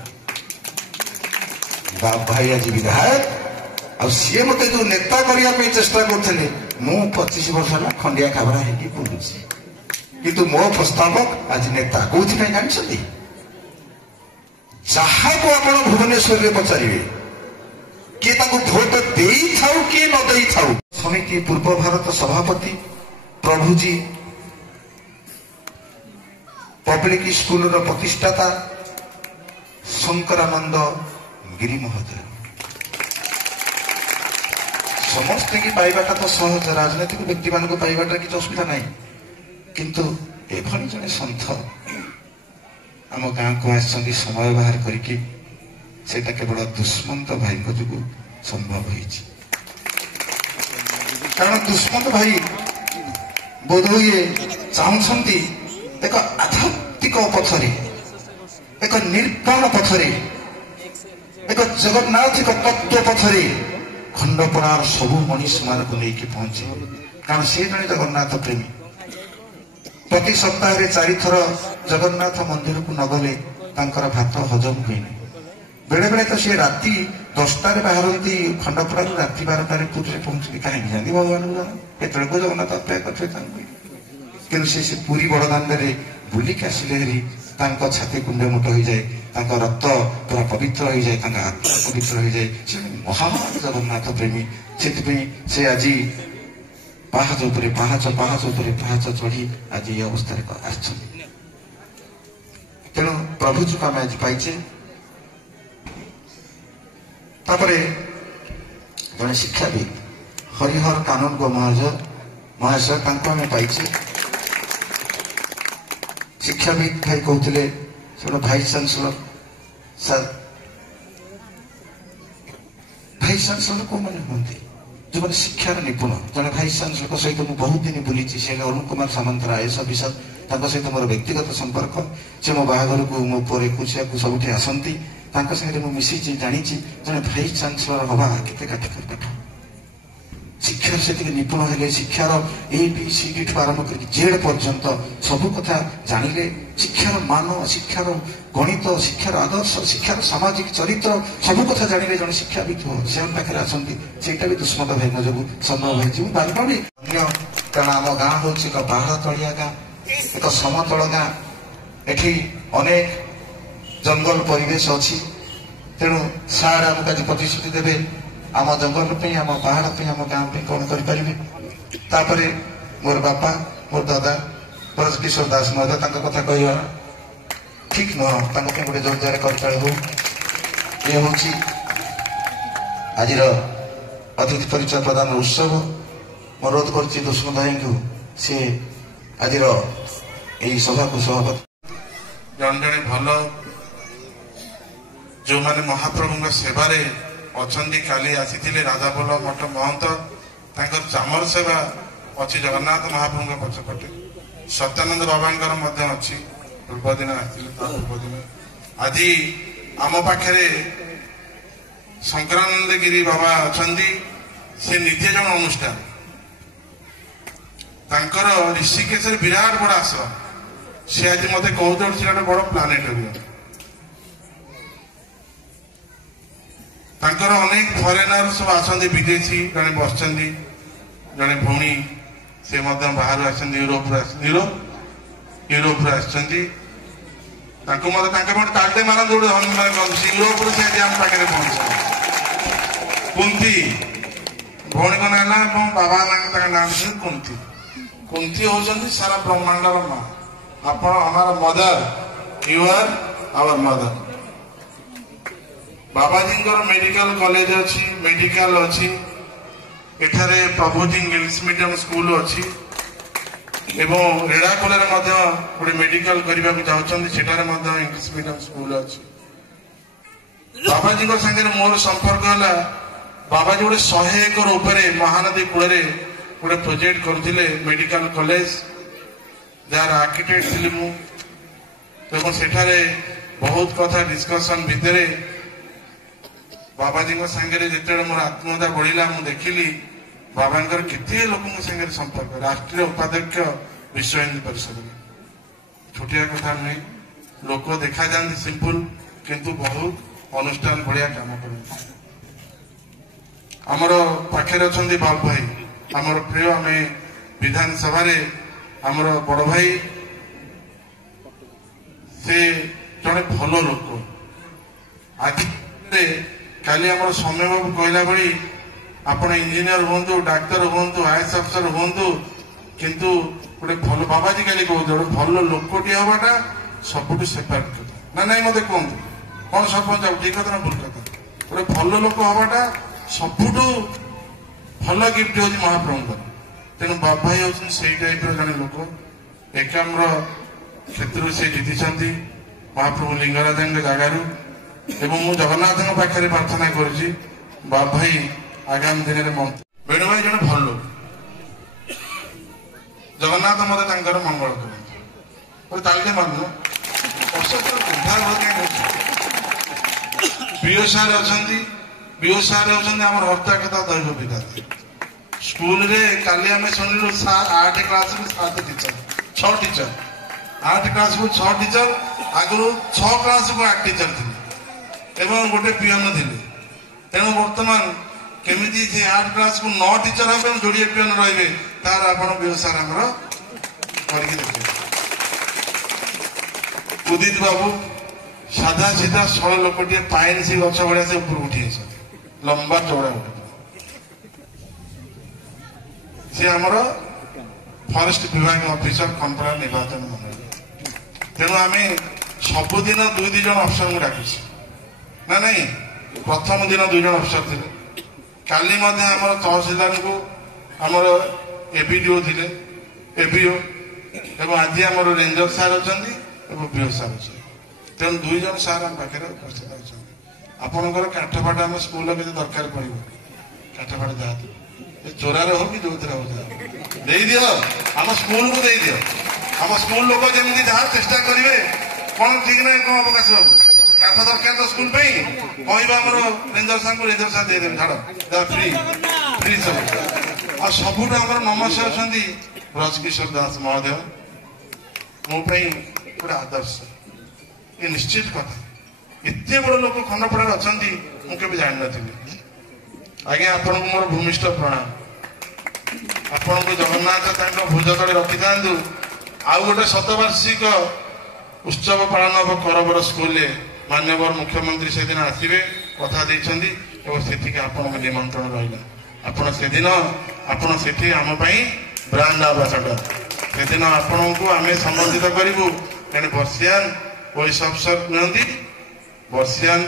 बाप भाई आज विधायक आ सी मत जो नेता करने चेष्टा करते मु 25 वर्ष है खंडिया खाबरा है बुलूची किंतु मो प्रस्तावक आज नेता कौन जानी जहाँ को आप भुवनेश्वर में पचारे किए भोट दे थाऊ किए न दे थाऊ समिति पूर्व भारत सभापति प्रभुजी पब्लिक स्कूल प्रतिष्ठाता शंकरानंद गिरी महोदय समस्त की पाइबाटा तो सहज राजनैतिक व्यक्ति मान पाइबाटा किसी असुविधा ना किंतु एभली जड़े सन्थ आम गाँ को आसछन्ति समय बाहर करके सेटा केवल दुष्मंत भाई जो संभव होइछि कारण दुष्मंत भाई बोध हुए चाहती एक आध्यात्मिक पथरे एक निर्वाण पथरे एक जगन्नाथिक तत्व पथरे खंडपड़ार सबू मनीष मान को लेकिन पहुंचे कारण से जड़े जगन्नाथ प्रेमी प्रति सप्ताह 4 थर जगन्नाथ मंदिर को नगले भात हजम हुए बेले बेले तो सी राति 10टार बाहर खंडपड़ा राति 12टार पुरी पहुंचती कहीं जाती भगवान को को जगन्नाथ अपेक्षा करते कि पुरी बड़दान बुलिक आसिले हेरी छाती कुंड मुट हो जाए रक्त पूरा पवित्र हो जाए आत्मा पवित्र हो जाए महान जगन्नाथ प्रेमी से आज पाहाच चढ़ी आज ये अवस्था तेणु प्रभु जी को आम आज पाइचे जड़े शिक्षाविद हरिहर कानून को महाशय आम पाइचे शिक्षाविद भाई कहते भाइस चांसलर सर भाई ଭାଇସ୍ ଚାନ୍ସେଲର କୋଉମାନେ ହୁଅନ୍ତି? ଯୋଉମାନେ ଶିକ୍ଷାର ନିପୁଣ। ଜଣେ ଭାଇସ୍ ଚାନ୍ସେଲରଙ୍କ ସହିତ ମୁଁ ବହୁତ ଦିନ ବୁଲିଛି, ସେ ଅରୁଣ କୁମାର ସାମନ୍ତରା IAS ଅଫିସର। ତାଙ୍କ ସହିତ ମୋର ବ୍ୟକ୍ତିଗତ ସମ୍ପର୍କ। ସେ ମୋ ବାହାଘରକୁ ମୋ ପରେ ଏକୋଇଶିଆକୁ ସବୁଠି ଆସନ୍ତି। ତାଙ୍କ ସାଙ୍ଗରେ ମୁଁ ମିଶିଛି, ଜାଣିଛି ଜଣେ ଭାଇସ୍ ଚାନ୍ସେଲର ହବା କେତେ କାଠିକର ପାଠ। ଶିକ୍ଷାର ସେତିକି ନିପୁଣ ହେଲେ, ଶିକ୍ଷାର ABCD ଠୁ ଆରମ୍ଭ କରି Z ପର୍ଯ୍ୟନ୍ତ ସବୁ କଥା ଜାଣିଲେ, ଶିକ୍ଷାର ମାନ, ଶିକ୍ଷାର ଗଣିତ, ଶିକ୍ଷାର ଆଦର୍ଶ, ଶିକ୍ଷାର ସାମାଜିକ ଚରିତ୍ର ସବୁ କଥା ଜାଣିଲେ ଜଣେ ଶିକ୍ଷାବିତ ସେ ପାଖରେ ଆସନ୍ତି। ସେଇଟା ବି ଦୁଷ୍ମନ୍ତ ଭାଇଙ୍କ ଯୋଗୁଁ ସମ୍ଭବ ହେଇଛି। ମୁଁ ଭାବିପାରୁନି କାରଣ ଆମ ଗାଁ ହଉଛି ଏକ ପାହାଡ଼ ତଳିଆ ଗାଁ, ଏକ ସମତଳ ଗାଁ। ଏଠି ଅନେକ ଜଙ୍ଗଲ ପରିବେଶ ଅଛି। ତେଣୁ ସାର୍ ଆମକୁ ଆଜି ପ୍ରତିଶ୍ରୁତି ଦେବେ ଆମ ଜଙ୍ଗଲ ପାଇଁ, ଆମ ପାହାଡ଼ ପାଇଁ, ଆମ ଗାଁ ପାଇଁ କଣ କରିପାରିବେ। ତାପରେ ମୋର ବାପା, ମୋର ଦାଦା ବ୍ରଜକିଶୋର ଦାସ ମହୋଦୟ, ତାଙ୍କ କଥା କହିବା ଠିକ ନୁହଁ। ତାଙ୍କ ପାଇଁ ଗୋଟେ ଜୋରଦାର କରତାଳି ହଉ। ଇଏ ହଉଛି ଆଜିର ଅତିଥି ପରିଚୟ ପ୍ରଦାନ ଉତ୍ସବ। ମୁଁ ଅନୁରୋଧ କରୁଛି ଦୁଷ୍ମନ୍ତ ଭାଇଙ୍କୁ ସେ ଆଜିର ଏହି ସଭାକୁ ସଭାପତି। ଜଣେ ଜଣେ ଭଲ ଯେଉଁମାନେ ମହାପ୍ରଭୁଙ୍କ ସେବାରେ ଅଛନ୍ତି। କାଲି ଆସିଥିଲେ ରାଧାପୋଲ ମଠ ମହନ୍ତ, ତାଙ୍କର ଚାମର ସେବା ଅଛି ଜଗନ୍ନାଥ ମହାପ୍ରଭୁଙ୍କ ପଛପଟେ। ସତ୍ୟାନନ୍ଦ ବାବାଙ୍କର ମଧ୍ୟ ଅଛି, ପୂର୍ବଦିନ ଆସିଥିଲେ, ତା ପୂର୍ବଦିନ। ଆଜି ଆମ ପାଖରେ ଶଙ୍କରାନନ୍ଦଗିରି ବାବା ଅଛନ୍ତି, ସେ ନିଜେ ଜଣେ ଅନୁଷ୍ଠାନ। ତାଙ୍କର ଋଷିକେଶରେ ବିରାଟ ବଡ଼ ଆଶ୍ରମ। ସେ ଆଜି ମତେ କହୁଛନ୍ତି ସେଟା ଗୋଟେ ବଡ଼ ପ୍ଲାନେଟୋରିୟମ। ତାଙ୍କର ଅନେକ ଫରେନର ସବୁ ଆସନ୍ତି, ବିଦେଶୀ ଜଣେ ବସିଛନ୍ତି, ଜଣେ ଭଉଣୀ, ସେ ମଧ୍ୟ ବାହାରୁ ଆସିଛନ୍ତି, ୟୁରୋପରୁ ଆସିଛନ୍ତି। ତାଙ୍କୁ ମଧ୍ୟ ତାଙ୍କ ଗୋଟେ ତାଳଟେ ମାରନ୍ତି, ଗୋଟେ ହନୁମାନ ୟୁରୋପରୁ ସେ ଆଜି ଆମ ପାଖରେ ପହଞ୍ଚିଛନ୍ତି। କୁନ୍ତି ଭଉଣୀଙ୍କ ନାଁ ହେଲା ଏବଂ ବାବା ତାଙ୍କ ନାଁ ହେଉଛନ୍ତି କୁନ୍ତି। କୁନ୍ତି ହଉଛନ୍ତି ସାରା ବ୍ରହ୍ମାଣ୍ଡର ମା। ଆପଣ ଆମର mother, you are our mother. ବାବାଜୀଙ୍କର ମେଡିକାଲ କଲେଜ ଅଛି, ମେଡିକାଲ ଅଛି। ଏଠାରେ ପ୍ରଭୁଜୀ ଇଂଲିଶ ମିଡିୟମ ସ୍କୁଲ ଅଛି ଏବଂ ରେଢ଼ାଖୋଲାରେ ମଧ୍ୟ ଗୋଟେ ମେଡିକାଲ କରିବାକୁ ଯାଉଛନ୍ତି, ସେଠାରେ ମଧ୍ୟ ଇଂଲିଶ ମିଡିୟମ ସ୍କୁଲ ଅଛି। ବାବାଜୀଙ୍କ ସାଙ୍ଗରେ ମୋର ସମ୍ପର୍କ ହେଲା, ବାବାଜୀ ଗୋଟେ 100 ଏକର ଉପରେ ମହାନଦୀ କୂଳରେ ଗୋଟେ ପ୍ରୋଜେକ୍ଟ କରୁଥିଲେ, ମେଡିକାଲ କଲେଜ, ଯାହାର ଆର୍କିଟେକ୍ଟ ଥିଲି ମୁଁ। ଏବଂ ସେଠାରେ ବହୁତ କଥା ଡିସ୍କସନ ଭିତରେ ବାବାଜୀଙ୍କ ସାଙ୍ଗରେ ଯେତେବେଳେ ମୋର ଆତ୍ମୀୟତା ବଢିଲା, ମୁଁ ଦେଖିଲି ବାବାଙ୍କର କେତେ ଲୋକଙ୍କ ସାଙ୍ଗରେ ସମ୍ପର୍କ। ରାଷ୍ଟ୍ରୀୟ ଉପାଧ୍ୟକ୍ଷ ବିଶ୍ୱ ହିନ୍ଦୁ ପରିଷଦରେ, ଛୋଟିଆ କଥା ନୁହେଁ। ଲୋକ ଦେଖାଯାଆନ୍ତି ସିମ୍ପଲ, କିନ୍ତୁ ବହୁତ ଅନୁଷ୍ଠାନ ଭଳିଆ କାମ କରନ୍ତି। ଆମର ପାଖରେ ଅଛନ୍ତି ବାବୁ ଭାଇ, ଆମର ପ୍ରିୟ। ଆମେ ବିଧାନସଭାରେ ଆମର ବଡ ଭାଇ, ସେ ଜଣେ ଭଲ ଲୋକ। ଆଜି କାଲି ଆମର ସୌମ୍ୟ ବାବୁ କହିଲା ଭଳି, ଆପଣ ଇଞ୍ଜିନିୟର ହୁଅନ୍ତୁ, ଡାକ୍ତର ହୁଅନ୍ତୁ, IAS ଅଫିସର ହୁଅନ୍ତୁ, କିନ୍ତୁ ଗୋଟେ ଭଲ, ବାବାଜୀ କାଲି କହୁଥିଲେ, ଗୋଟେ ଭଲ ଲୋକଟିଏ ହବାଟା ସବୁଠୁ ସେପାରେଟ କଥା। ନା ନାଇଁ ମତେ କୁହନ୍ତୁ, କଣ ସରପଞ୍ଚ ଠିକ କଥା ନା ଭୁଲ କଥା? ଗୋଟେ ଭଲ ଲୋକ ହବାଟା ସବୁଠୁ ଭଲ ଗିଫ୍ଟ ହଉଛି ମହାପ୍ରଭୁଙ୍କର। ତେଣୁ ବାବା ଭାଇ ହଉଛନ୍ତି ସେଇ ଟାଇପର ଜଣେ ଲୋକ। ଏକାମ୍ର କ୍ଷେତ୍ରରୁ ସେ ଜିତିଛନ୍ତି ମହାପ୍ରଭୁ ଲିଙ୍ଗରାଜଙ୍କ ଜାଗାରୁ। ଏବଂ ମୁଁ ଜଗନ୍ନାଥଙ୍କ ପାଖରେ ପ୍ରାର୍ଥନା କରୁଛି, ବାବୁ ଭାଇ ଆଗାମୀ ଦିନରେ ବେଣୁ ଭାଇ ଜଣେ ଭଲ ଲୋକ। ଜଗନ୍ନାଥ ମତେ ତାଙ୍କର ମଙ୍ଗଳ କରନ୍ତି। ତାଳିଟେ ମାରୁନ, ବିଓ ସାର୍ ଅଛନ୍ତି। ବିଓ ସାର୍ ହେଉଛନ୍ତି ଆମର ହର୍ତ୍ତାକର୍ତ୍ତା ଦୈବ ବିଧାତା। ସ୍କୁଲରେ କାଲି ଆମେ ଶୁଣିଲୁ 8 କ୍ଲାସରୁ 7 ଟିଚର, 6 ଟିଚର। 8 କ୍ଲାସକୁ 6 ଟିଚର, ଆଗରୁ 6 କ୍ଲାସକୁ 8 ଟିଚର ଥିଲେ ଏବଂ ଗୋଟେ ପିଅନ ଥିଲେ। ତେଣୁ ବର୍ତ୍ତମାନ କେମିତି ସେ 8 କ୍ଲାସକୁ 9 ଟିଚର ହେବେ, ଯୋଡ଼ିଏ ପିଅନ ରହିବେ, ତାର ଆପଣ ବିଓ ସାର୍ ଆମର କରିକି ଦେଖିବେ। ଉଦିତ ବାବୁ ସାଧା ସିଧା ସରଳ ଲୋକଟିଏ, ପାଇନ ସେ ଗଛ ଭଳିଆ ସେ ଉପରକୁ ଉଠି ଯାଇଛନ୍ତି, ଲମ୍ବା ଚଉଡ଼ା ଗୋଟେ। ସେ ଆମର ଫରେଷ୍ଟ ବିଭାଗ ଅଫିସର, ଖଣ୍ଡପଡ଼ା ନିର୍ବାଚନ ମଣ୍ଡଳୀ। ତେଣୁ ଆମେ ସବୁଦିନ 2 ଜଣ ଅଫିସରଙ୍କୁ ଡାକୁଛୁ। ନା ନାଇଁ, ପ୍ରଥମ ଦିନ 2 ଜଣ ଅଫିସର ଥିଲେ। କାଲି ମଧ୍ୟ ଆମର ତହସିଲଦାରଙ୍କୁ, ଆମର ABDO ଥିଲେ, ABO, ଏବଂ ଆଜି ଆମର ରେଞ୍ଜର ସାର୍ ଅଛନ୍ତି ଏବଂ BO ସାର୍ ଅଛନ୍ତି। ତେଣୁ 2 ଜଣ ସାର୍ ଆମ ପାଖରେ ଉପସ୍ଥିତ ଅଛନ୍ତି। ଆପଣଙ୍କର କାଠପାଠ ଆମ ସ୍କୁଲରେ କିଛି ଦରକାର ପଡ଼ିବ କାଠପାଠ ଯାହା ଚୋରାରେ ହଉ କି ଯୋଉଥିରେ ହଉ ଦେଇଦିଅ ଆମ ସ୍କୁଲକୁ ଦେଇଦିଅ ଆମ ସ୍କୁଲ ଲୋକ ଯେମିତି ଯାହା ଚେଷ୍ଟା କରିବେ କଣ ଠିକ ନାହିଁ କଣ ଅବକାଶ ହବ କାଠ ଦରକାର ତ ସ୍କୁଲ ପାଇଁ କହିବା ଆମର ରେଞ୍ଜର ସାର୍ଙ୍କୁ ରେଞ୍ଜର ସାର୍ ଦେଇଦେବେ ଛାଡ଼ ଫ୍ରି ଫ୍ରି ସବୁ ଆଉ ସବୁଠୁ ଆମର ନମସ୍ୟ ଅଛନ୍ତି ବ୍ରଜକିଶୋର ଦାସ ମହୋଦୟ ମୋ ପାଇଁ ଗୋଟେ ଆଦର୍ଶ ଏ ନିଶ୍ଚିତ କଥା ଏତେ ବଡ଼ ଲୋକ ଖଣ୍ଡପଡ଼ାରେ ଅଛନ୍ତି ମୁଁ କେବେ ଜାଣିନଥିଲି ଆଜ୍ଞା ଆପଣଙ୍କୁ ମୋର ଭୂମିଷ୍ଠ ପ୍ରଣାମ ଆପଣଙ୍କୁ ଜଗନ୍ନାଥ ତାଙ୍କ ଭୁଜ ତଳେ ରଖିଥାନ୍ତୁ ଆଉ ଗୋଟେ ଶତବାର୍ଷିକ ଉତ୍ସବ ପାଳନ ହେବ କରବର ସ୍କୁଲରେ ମାନ୍ୟବର ମୁଖ୍ୟମନ୍ତ୍ରୀ ସେଦିନ ଆସିବେ କଥା ଦେଇଛନ୍ତି ଏବଂ ସେଠିକି ଆପଣଙ୍କ ନିମନ୍ତ୍ରଣ ରହିଲା ଆପଣ ସେଦିନ ଆପଣ ସେଠି ଆମ ପାଇଁ ବ୍ରାଣ୍ଡ ଆମ୍ବାସାଡର ସେଦିନ ଆପଣଙ୍କୁ ଆମେ ସମ୍ବର୍ଦ୍ଧିତ କରିବୁ ଜଣେ ବର୍ଷିଆନ ପଇସା ଅଫିସର ନୁହନ୍ତି ବର୍ଷିଆନ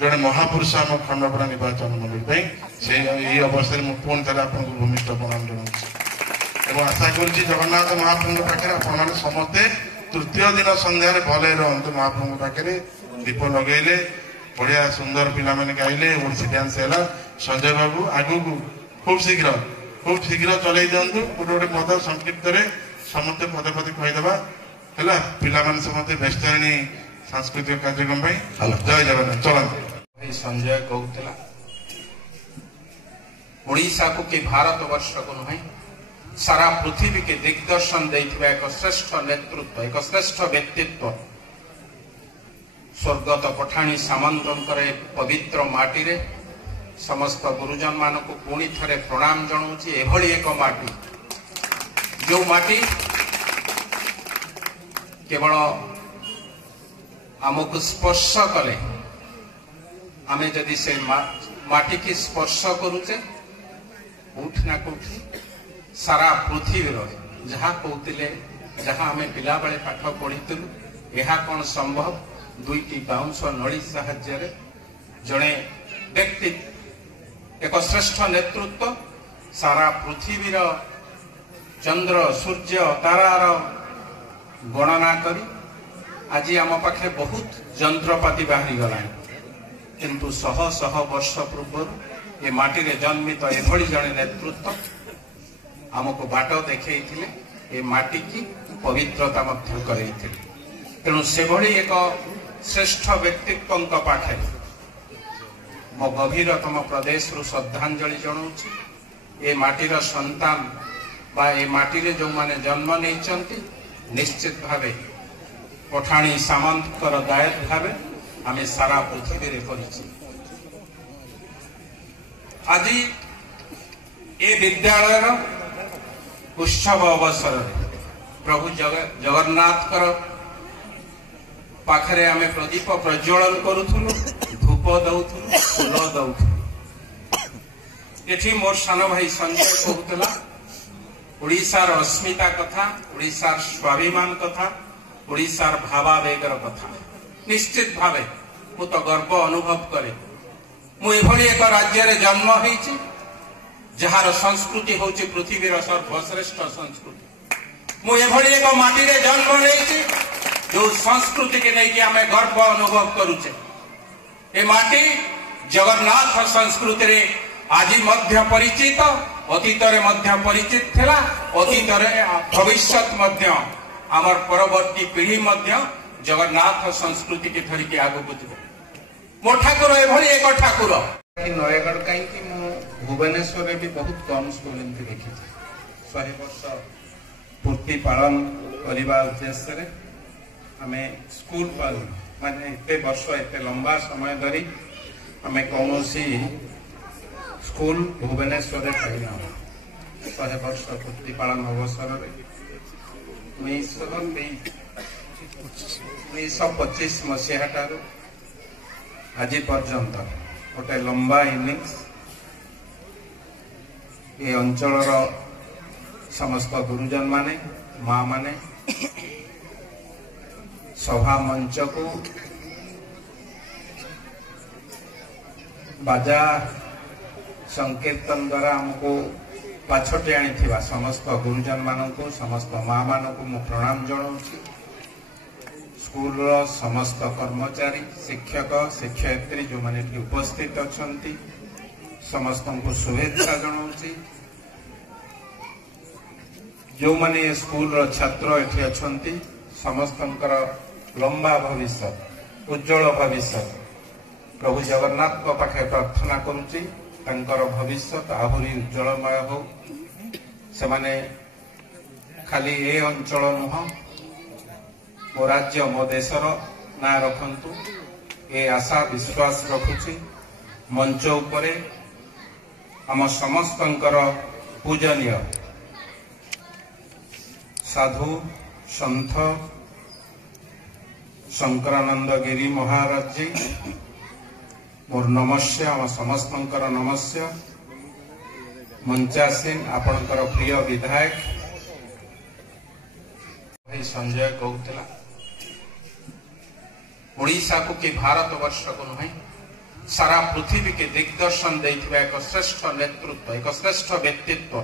ଜଣେ ମହାପୁରୁଷ ଆମ ଖଣ୍ଡପଡ଼ା ନିର୍ବାଚନ ମଣ୍ଡଳୀ ପାଇଁ ସେଇ ଏହି ଅବସ୍ଥାରେ ମୁଁ ପୁଣି ଥରେ ଆପଣଙ୍କୁ ଭୂମିଷ୍ଠ ପ୍ରଣାମ ଜଣାଉଛି ଏବଂ ଆଶା କରୁଛି ଜଗନ୍ନାଥ ମହାପ୍ରଭୁଙ୍କ ପାଖରେ ଆପଣମାନେ ସମସ୍ତେ ତୃତୀୟ ଦିନ ସନ୍ଧ୍ୟାରେ ଭଲରେ ରହନ୍ତୁ ମହାପ୍ରଭୁଙ୍କ ପାଖରେ ଦୀପ ଲଗେଇଲେ ବଢିଆ ସୁନ୍ଦର ପିଲାମାନେ ଗାଇଲେ ଓଡ଼ିଶୀ ଡ୍ୟାନ୍ସ ହେଲା ସଞ୍ଜୟ ବାବୁ ଆଗକୁ ଖୁବ୍ ଶୀଘ୍ର ଚଲେଇ ଦିଅନ୍ତୁ ଗୋଟେ ଗୋଟେ ପଦ ସଂକ୍ଷିପ୍ତରେ ସମସ୍ତେ ପଦେ ପଦେ କହିଦେବା ହେଲା ପିଲାମାନେ ସମସ୍ତେ ବ୍ୟସ୍ତ ହେଲେଣି सांस्कृतिक कार्यक्रम जय जगन्नाथ चलते संजय कहूला ओडिशा को कि भारत वर्ष को नुहे सारा पृथ्वी के दिग्दर्शन देथिबा एक श्रेष्ठ नेतृत्व एक श्रेष्ठ व्यक्तित्व स्वर्गत पठाणी सामंतर पवित्र माटी रे समस्त गुरुजन मान को पुणी थरे प्रणाम जनाऊँगी एभली एक माटी जो माटी केवल आमको स्पर्श कले आमे जदि से माटी की स्पर्श करुचे कोठी ना कोठी सारा पृथ्वी रहे जहाँ कहते जहाँ आमे पिला बेले पाठ पढ़ीलु यह कौन संभव दुईटी बाउंस नड़ी साहाय्य जड़े व्यक्ति एक श्रेष्ठ नेतृत्व सारा पृथ्वी चंद्र सूर्य तारार गणना करी आज आम पाखे बहुत जंत्रपाति बाहरी गला किंतु शह शह वर्ष पूर्व ये माटी रे जन्मित एभली जड़े नेतृत्व आमको बाट देखई ये माटी की पवित्रता तेणु से भली एक श्रेष्ठ व्यक्तित्व पाखे मो गभीरतम प्रदेश रु श्रद्धांजलि जनाऊँगी ये माटीर संतान बा ये माटी रे जो माने जन्म नहीं निश्चित भावे पठाणी सामंत दायित्व भाव आम सारा पृथ्वी रे परिचित आज ए विद्यालय उत्सव अवसर प्रभु जगन्नाथ पाखरे आम प्रदीप प्रज्वलन करूथुलु धूप दउथुलु फूल दउथुलु एठी मोर सान भाई संजय कहूतला ओडिशार अस्मिता कथा ओडिशार स्वाभिमान कथा ओडिशार भावावेगर कथा निश्चित भावे मु तो गर्व अनुभव करे मु एभली एक राज्य रे जन्म होईछि जहार संस्कृति होछि पृथ्वीर सर्वश्रेष्ठ संस्कृति मु एभली एक माटी रे जन्म होईछि जो संस्कृति के नहीं कि आमे गर्व अनुभव करूचे ए माटी जगन्नाथ संस्कृति रे आज मध्य परिचित अतीत रे मध्य परिचित थिला अतीत रे भविष्यत मध्य आमर परवर्ती पीढ़ी मध्य जगन्नाथ संस्कृति के धरिकी आगु बुझे मो ठाकुर एभली एक ठाकुर नयगढ़ कहीं भुवनेश्वर भी बहुत कम स्कूल देखी 100 वर्ष पूर्ति पालन करने उद्देश्य आमे स्कूल माने एते वर्ष एते लंबा समय धरी आमे कौनसी स्कूल भुवनेश्वर पाइना 100 वर्ष पूर्ति पालन अवसर 1925 मसीहा ठारू आज पर्यंत गोटे लंबा इनिंग्स ये अंचल समस्त गुरुजन माने माँ माने सभा मंच को बाजा संकीर्तन द्वारा हमको पाछटे आनी समस्त गुरुजन मानक समस्त माँ मानक मु प्रणाम जनाऊँगी स्कूल समस्त कर्मचारी शिक्षक शिक्षयित्री जो मैंने उपस्थित अच्छा समस्त को शुभेच्छा जनाऊँगी जो मैंने स्कूल छात्र ये अच्छा समस्त लंबा भविष्य उज्जवल भविष्य प्रभु जगन्नाथ को पाखे प्रार्थना करुच्ची भविष्य आहरी उज्जवलमय हो से माने खाली ए अंचल नुह मो राज्य मो देशर ना रखंतु ए आशा विश्वास रखुची मंच उपरे आम समस्तंकर पूजनीय साधु संत शंकरानंद गिरी महाराज जी मोर नमस्य आम समस्तंकर नमस्य मंचासीन आपणकर प्रिय विधायक भाई संजय कहूला ओडिशा को कि भारत वर्ष को नुहे सारा पृथ्वी के दिग्दर्शन देथिबा एक श्रेष्ठ नेतृत्व एक श्रेष्ठ व्यक्तित्व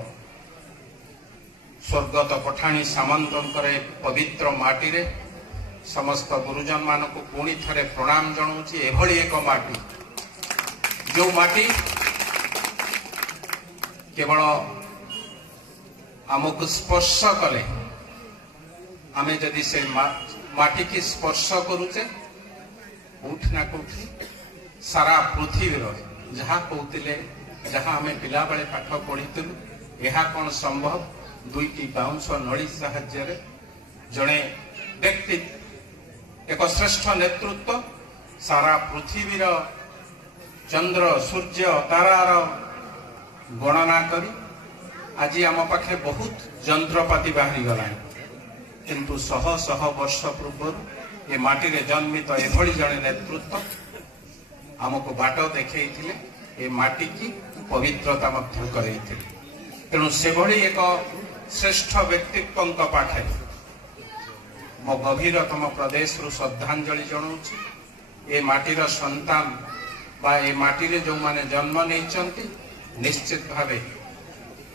स्वर्गत पठाणी सामंतर पवित्र माटी रे समस्त गुरुजन मान को पुणी थरे प्रणाम जनाऊँगी एभली एक माटी जो माटी केवल आमको स्पर्श कले आमे जदि से माटी की स्पर्श करुचे कोठी ना कोठी सारा पृथ्वी जहाँ कहते जहाँ आमे पिला बेले पाठ पढ़ीलु यह कौन संभव दुईटी बाउंस नड़ी साहाय्य जड़े व्यक्ति एक श्रेष्ठ नेतृत्व सारा पृथ्वीर चंद्र सूर्य तारार गणना करी आज आम पाखे बहुत जंत्रपाति बाहरी गला किंतु शह शह वर्ष पूर्व ये माटी रे जन्मित एभली जड़े नेतृत्व आमको बाट देखते ये माटी की पवित्रता करे तेणु से एक श्रेष्ठ व्यक्तित्व पाखे मो गभीरतम प्रदेश रु श्रद्धांजलि जनाऊँगी ये माटीर संतान बा ए माटी रे जो माने जन्म नहीं निश्चित भावे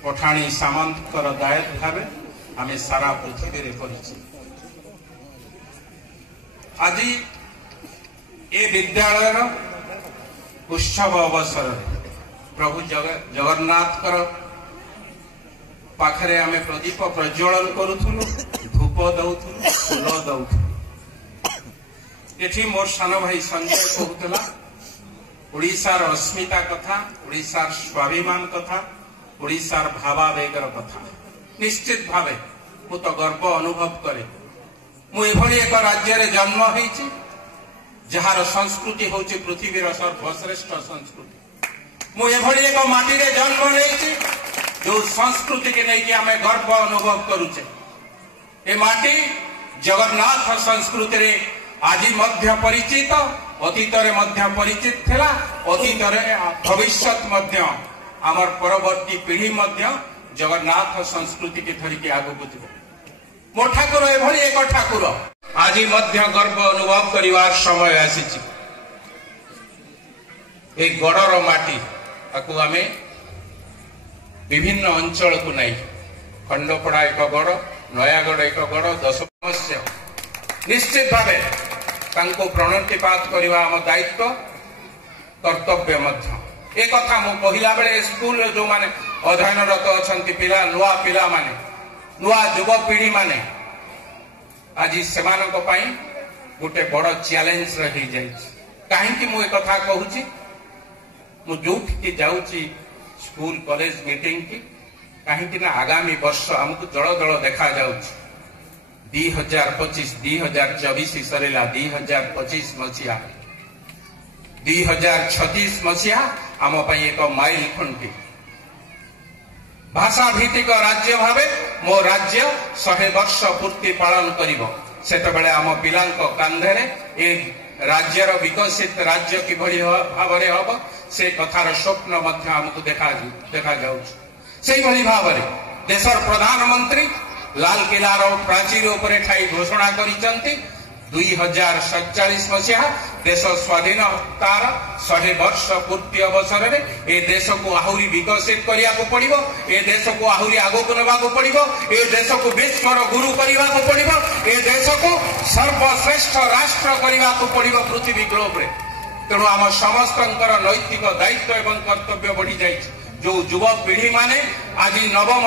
पठाणी सामंत दायक भावे आम सारा पृथ्वी रे परिचित आज ए विद्यालय उत्सव अवसर प्रभु जगन्नाथ पाखरे आमे प्रदीप प्रज्वलन करूथुलु धूप दउथुलु फूल दउथुलु एठी मोर सान भाई संजय कहूतला ओडिशार अस्मिता कथा ओडिशार स्वाभिमान कथा ओडिशार भावावेगर कथा निश्चित भावे मु तो गर्व अनुभव करे मु एभली एक राज्य रे जन्म होईछि जहार संस्कृति होछि पृथ्वीर सर्वश्रेष्ठ संस्कृति मु एभली एक माटी रे जन्म होईछि जो संस्कृति के नहीं कि आमे गर्व अनुभव करूचे ए माटी जगन्नाथ संस्कृति रे आज मध्य परिचित अतीत रे मध्य परिचित थिला अतीत रे भविष्यत मध्य आमर परवर्ती पीढ़ी मध्य जगन्नाथ संस्कृति के धरिकी आगु बुझबे मो ठाकुर एभली एक ठाकुर आज मध्य गर्व अनुभव करिवार समय आसीछि ए गड़र माटी ताकू आमे विभिन्न अंचल को नहीं खंडपड़ा एक गड़ नयागढ़ एक गड़ दश समस्या निश्चित भावे तांको प्रणतिपात करवा आम दायित्व कर्तव्य मध्य एक कथा मु कहला बेले स्कूल जो माने अध्ययनरत अछंती पिला नुआ पिला माने नुआ युवपीढ़ी माने आज सेमानक पई गोटे बड़ चैलेंज रही जाई काहेकि मु एक कथा कहूची मु जोठी जाउची स्कूल कॉलेज मीटिंग की कहीं ना आगामी वर्ष आमको जड़ जड़ देखा जाउची 2025 2024 सरेला 2025 मसीहा 2036 मसीहा आम एक माइल खुंटी भाषा भित्तिक राज्य भावे मो राज्य 100 वर्ष पूर्ति पालन करिवो सेतबेले आम पिलांक कांधरे ए राज्यर विकसित राज्य किभली भावरे हब से कथार स्वप्न मध्य आमको देखा जाउछि सेही भली भावरे देशर प्रधानमंत्री लाल किलार प्राचीर उपरे ठाई घोषणा करिसंती 2047 मसीहा देश स्वाधीनतार 100 वर्ष पूर्ति अवसर में ए देश को आहुरी विकसित करिया को पड़िबो, ए देश को आहुरी आगो को नेबा को पड़िबो, ए देश को विश्वर गुरु करिवा को पड़िबो, ए देश को सर्वश्रेष्ठ राष्ट्र करिवा को पड़िबो पृथ्वी ग्लोब रे। तेणु आम समस्तंकर नैतिक दायित्व एवं कर्तव्य बढ़ी जाइछि। जो युवक पीढ़ी माने आज नवम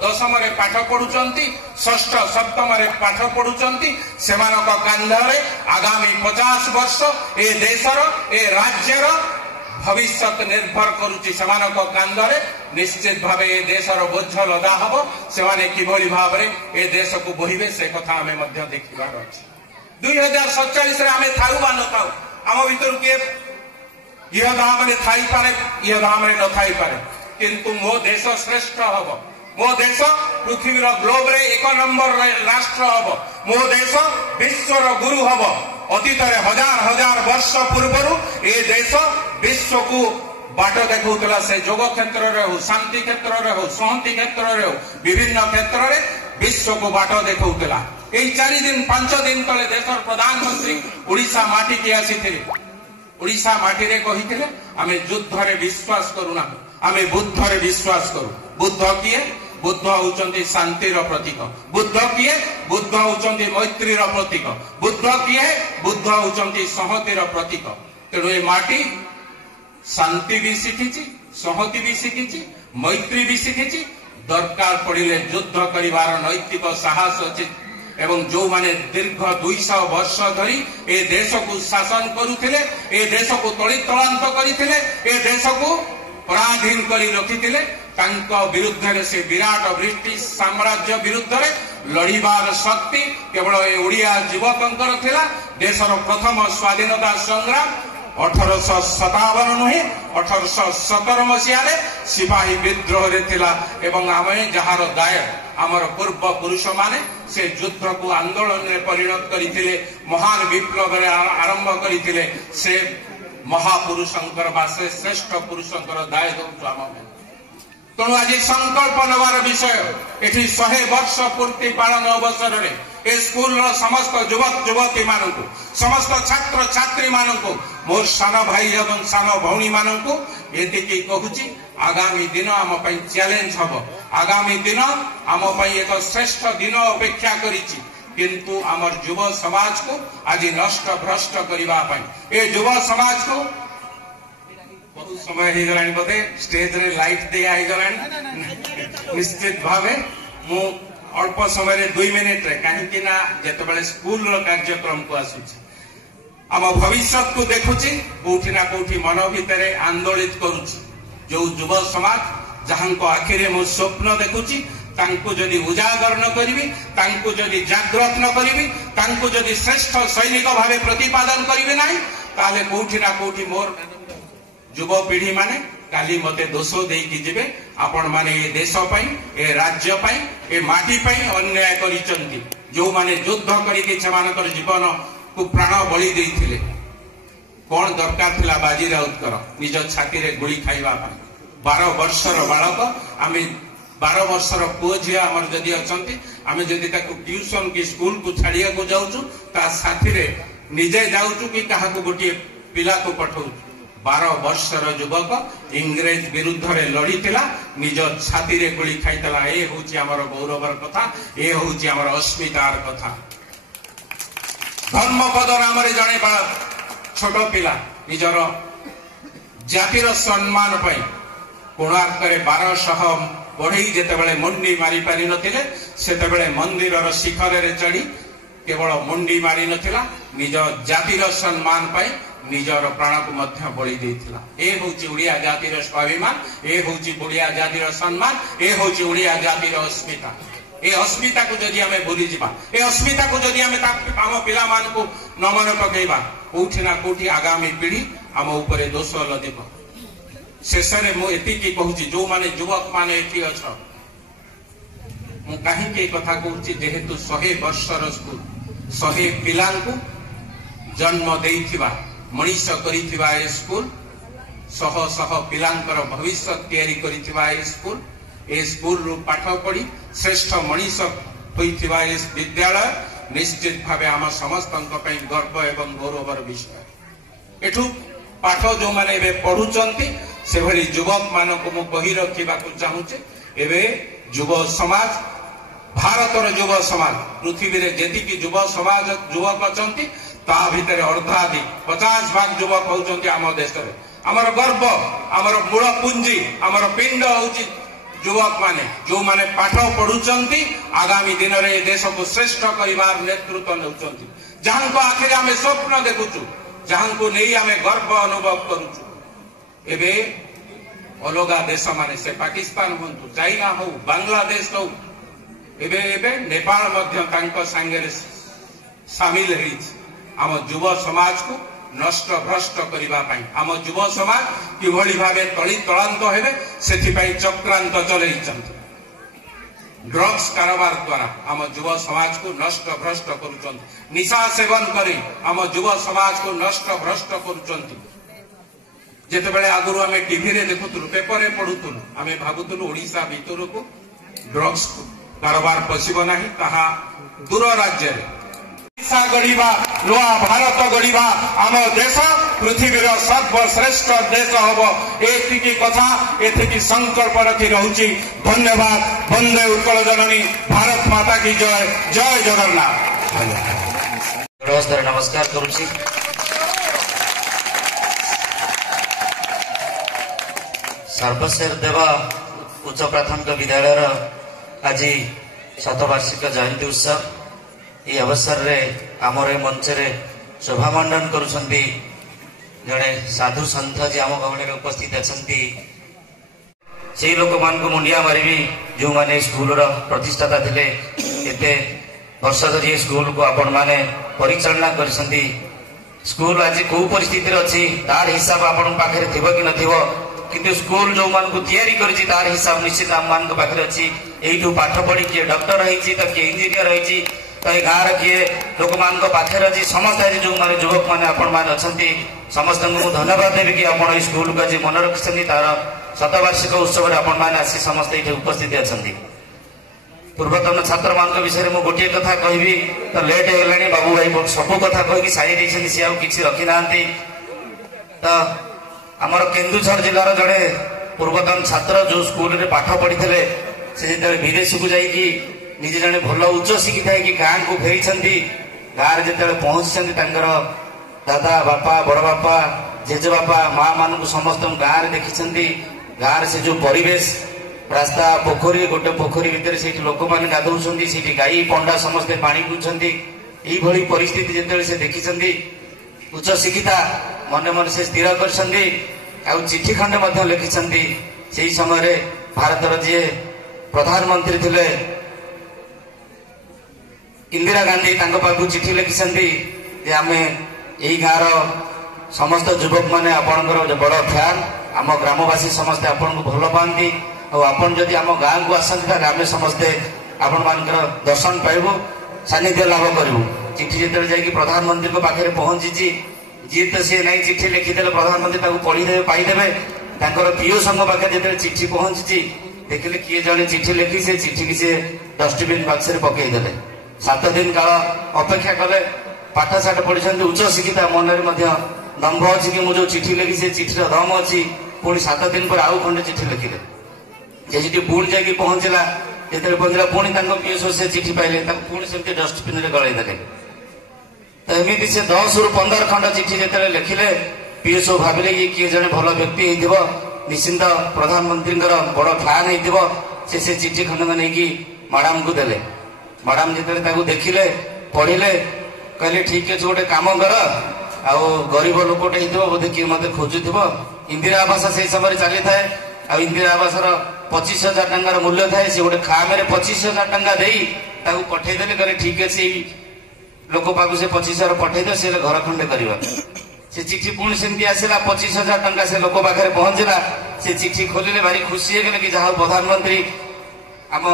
दशम रे पाठ पढ़ुचंती, षष्ठ सप्तम रे पाठ पढ़ुचंती, सेमानक कांधरे आगामी 50 वर्ष ए देशर ए राज्यर भविष्य निर्भर करुच्ची। सेमानक कांधरे निश्चित भावे ए देशर बोझ लदा हबो। सेमाने किभली भाबरे ए देश को बोहिबे से कथा आमे मध्य देखिबार अछि। 2047 रे आमे थाउ बा न थाउ, आम भितर किए यह धामरे थाई पारे, यह धामरे न थाई पारे, किंतु मो देश श्रेष्ठ हब, मो देश पृथ्वीर ग्लोब रे 1 नंबर राष्ट्र हब, मो देश विश्वर गुरु हब। अतीत हजार हजार वर्ष पूर्व ए देश विश्व को बाट देखा से योग क्षेत्र रे हो, शांति क्षेत्र रे हो, संहति क्षेत्र रे हो, विभिन्न क्षेत्र रे विश्व को बाट देखा। यही 4 दिन 5 दिन तले देशर प्रधानमंत्री ओडिशा माटी के आसी ओडिशा माटी रे कहिथिले आमे युद्ध रे विश्वास करूना, आमे बुद्ध रे विश्वास करू। बुद्ध किए? बुद्ध होचंती शांतिर प्रतीक। बुद्ध किए? बुद्ध होचंती मैत्रीर प्रतीक। बुद्ध किए? बुद्ध होचंती संहतिर प्रतीक। तेणु ए माटी शांति भी शिखिछि, संहति भी शिखिछि, मैत्री भी शिखिछि। दरकार पड़िले युद्ध करिवार नैतिक साहस अछि। एवं जो माने दीर्घ 200 वर्ष धरी ए देश को शासन करुथिले, ए देश को तलितलांत करिथिले, ए देश को पराधीन करी रखिथिले, तांको विरुद्ध रे से विराट ब्रिटिश साम्राज्य विरुद्ध रे लड़ीबार शक्ति केवल ए ओडिया युवकंकर थिला। देशर प्रथम स्वाधीनता संग्राम 1857 नुहे 1817 मसीह सिपाही विद्रोह रे थिला। एवं आमे जहार दाय आमर पूर्व पुरुष माने से युद्ध को आंदोलन में परिणत करिथिले, महान विप्लव रे आरंभ करिथिले। से महापुरुषंकर बा से श्रेष्ठ पुरुषंकर दाय दउछु आमे। तेणु आज संकल्प नवार विषय एठी 100 वर्ष पूर्ति पालन अवसर रे ए स्कूल समस्त युवक युवती मानकु, समस्त छात्र छात्री मानकु, मोर सान भाई एवं सान भौणी मानकु एतिकी कहूची आगामी दिन आम पई चैलेंज हबो। आगामी दिन आम पई एक श्रेष्ठ दिन अपेक्षा करिछि। किंतु आमर युव समाज को आज नष्ट भ्रष्ट करिबा पई ए युव समाज को बहुत समय हो गलानी, बोधे स्टेज रे लाइट दे आई गलानी। निश्चित भावे मु अल्प समय रे 2 मिनिट रे कहीं ना जेतबेले स्कूल रो कार्यक्रम को आसुछि आम भविष्य को देखुछि, कोठी ना कोठी मन भितरे आंदोलित करूछि। जो युव समाज जहां को आखिरे मु स्वप्न देखुछि, तांको जदि उजागर न करिवि, तांको जदि जागृत न करिवि, तांको जदि श्रेष्ठ सैनिक भावे प्रतिपादन करिवे नाही, ताले कोठी ना कोठी मोर युव पीढ़ी माने काली मते दोष देकी जिबे आपण माने ए देश पई, ए राज्य पई, ए माटी पई अन्याय करिचंती। जो माने युद्ध करिके सेमानकर जीवन को प्राण बलि देइथिले। कोन दरकार थिला बाजी राउतकर निज छाती रे गुली खाइबा पई। 12 वर्षर बालक आमे 12 वर्षर पुओ झिया हमर जदि अछंती, आमे जदि ताकू ट्यूशन की स्कूल को छाड़िया को जाउछु, ता साथी रे निजे जाउछु कि काहा को गोटी पिला को पठाउछु। 12 वर्षर युवक इंग्रेज विरुद्ध रे लड़ी थिला, निज छाती रे गुली खाइतला। ए होची हमर गौरवर कथा, ए होची हमर अस्मितार कथा। धर्मपद नाम रे जणे बालक छोट पिला निजर जातिर सम्मान पई कोणार्क रे 1200 बढ़ई जेतेबेले मुंडी मारी पारि नथिले, सेतेबेले मंदिरर शिखर रे चढ़ी केवल मुंडी मारी नथिला, निज जातिर सम्मान पई निजर प्राण को मध्य बलि देइथिला। ए होची ओडिया जातिर स्वाभिमान, ए होची ओडिया जातिर सम्मान, ए होची ओडिया जातिर अस्मिता। ए अस्मिता को जदि आमे भूली जिबा, ए अस्मिता को जदि आमे आम पिला मान को न मन पकेइबा, कोठी ना कोठी आगामी पीढ़ी आम ऊपर दोष लदिब। शेष में मु एतिकी कहूची, जो माने युवक माने एठी अछ, मु काहे कथा कहूची, जेहेतु 100 वर्षर स्कूल 100 पिला को जन्म देइथिबा मनीष करिथिबा ए स्कूल, शह शह पिलांकर भविष्य तैयारी करिथिबा ए स्कूल, ए स्कूल रु पाठ पढ़ी श्रेष्ठ मनीष होइथिबा ए विद्यालय निश्चित भावे आम समस्त गर्व एवं गौरवर विषय। एठू पाठ जो मैंने पढ़ुंट से भली युवक मान को कही रखा चाहूचे एवं युव समाज भारतर युव समाज पृथ्वी रे जेतिकी युव समाज युवक अच्छा ता भितर अर्धाधिक 50% युवक होउचंती आम देश रे। आमर गर्व आमर मूल पुंजी आमर पिंड होउची युवक माने जो माने पाठ पढ़ुचंती आगामी दिन रे देश को श्रेष्ठ करिवार नेतृत्व नेउचंती जहां को आखिर आमे स्वप्न देखुचु जहां को नहीं आमे गर्व अनुभव करूचु। एबे अलगा देश माने से पाकिस्तान होंतु चाइना हो बांग्लादेश हो एबे एबे नेपाल मध्य तांको संगे शामिल होई आम युव समाज को नष्ट भ्रष्ट करबा पई आम युव समाज किभली भाबे तली तलांत हेबे सेथिपई चक्रांत चलैचंत। ड्रग्स कारोबार द्वारा आम युव समाज को नष्ट भ्रष्ट करूचंत निशा सेवन करी आम युव समाज को नष्ट भ्रष्ट करूचंत। जेतेबेले आगुरु आमे टीवी रे देखुतुलु पेपर रे पढुतुलु आमे भाबुतुलु ओडिसा भितर को ड्रग्स कारोबार पशिब नाही ताहा दूर राज्य रे गढ़ा नुआ भारत गढ़ा आम देश पृथ्वीर सर्वश्रेष्ठ देश हम एतिकी कथा एतिकी संकल्प रखी रहुची। धन्यवाद। वंदे उत्कल जननी भारत माता की जय। जय जगन्नाथ। नमस्कार करुची। सर्वश्रेष्ठ देवा उच्च प्राथमिक विद्यालय आज शतवार्षिक जयंती उत्सव ये अवसर रे आमर ए मंच रे शोभा मंडन करुछंती जड़े साधु संत जी आम गहणी उपस्थित अच्छी से लोक मान को मुंडिया मारिबी जो माने स्कूल रो प्रतिष्ठाता थिले एते वर्ष धरी स्कूल को आपण माने परिचालना करछंती। स्कूल आज को परिस्थिति रे अछि तार हिसाब आपण पाखरे थिबो कि नथिबो किंतु स्कूल जो मान को तैयारी करछि तार हिसाब निश्चित आम मान को पाखरे अछि। एइठू पाठ पढ़ी किए डॉक्टर रहिछि त किए इंजीनियर रहिछि तो ये गाँव किए लोक मान पाखे अच्छी समस्त आज जो मैंने युवक मैंने आपण मैंने अच्छा समस्त को धन्यवाद देवी कि आप स्कूल को आज मन रखिंट तार शतवार्षिक उत्सव में आपण मैंने आसी समस्त ये उपस्थित अच्छा। पूर्वतन छात्र मान विषय में गोटे कथा कहबी तो लेट होगा बाबू भाई सबू कथा कहीकि सारी देते सी आउ कि रखी ना तो आमर केन्दुझर जिलार जड़े पूर्वतन छात्र जो स्कूल रे पाठ पढ़ी थे से जो विदेश को जाइए निजे जने भल उच्च शिक्षित है कि गाँ को फेरी गाँव में जो पहुंची दादा बापा बड़ बापा जेजे बापा माँ मान को समस्त गाँव में देखी गाँव से जो परिवेश रास्ता पोखरी गोटे पोखरी भितर से लोक मैंने गाधौं से गाई पंडा समस्ते पानी पिउछंती यही परिस्थिति जिते से देखी उच्च शिक्षिता मन मन से स्थिर कर चिठी खंडे लिखि से समय भारतर जी प्रधानमंत्री थे इंदिरा गांधी पाखु चिठी लिखिं आम यही गाँव समस्त युवक मैंने आपणकर बड़ फैन आम ग्रामवासी समस्ते आपन को भल पाती आपन जदि आम गाँव को आसती आम समस्ते आपण मान दर्शन पाइबू सानिध्य लाभ करूँ। चिठी जो जा प्रधानमंत्री को पाखे पहुंची जी तो सी नहीं चिठी लिखिदे प्रधानमंत्री पढ़ीदे पाइदे पीओ संघ पाखे जो चिठी पहुंची देखिले किए जड़े चिठी लिखी से चिठी की सी डस्टबिन बक्स में पकईदे 7 दिन काल अपेक्षा कले पाठ साठ पढ़ी उच्च शिक्षिता मन में दम्भ अच्छी कि मुझे चिठी लिखी से चिठीर दम अच्छी पुणी 7 दिन पर आउ खंडे चिठी लिखिले जे पुणी जाकि पहुंचला जो पहुंचला पुणी पीएसओ से चिठी पाइले पुणी से डस्टबिन में गलईदे तो एमती से 10 ରୁ 15 खंड चिठी जो लिखिले पीएसओ भाविले ये किए जड़े भल व्यक्ति हो निश्चिंत प्रधानमंत्री बड़ फैन हो से चिठी खंड नहीं मैडम को देले मैडम जो देखिले पढ़िले कहले ठीक है गोटे कम कर आउ गरीब लोकटे बोधे किए मत खोजुव इंदिरा आवास से समय चली था इंदिरा आवास 25,000 टंकार मूल्य थाए से गोटे खामे 25,000 टंका दे पठेदेले कहले ठीक अच्छे लोक पाक से 25,000 पठेदे से घर खंडे करवा से चिठी पुणी सेमती आसला 25,000 टंका से लोक पाखे पहुंचला से चिठी खोलिले भारी खुशी हो कि जहाँ प्रधानमंत्री आम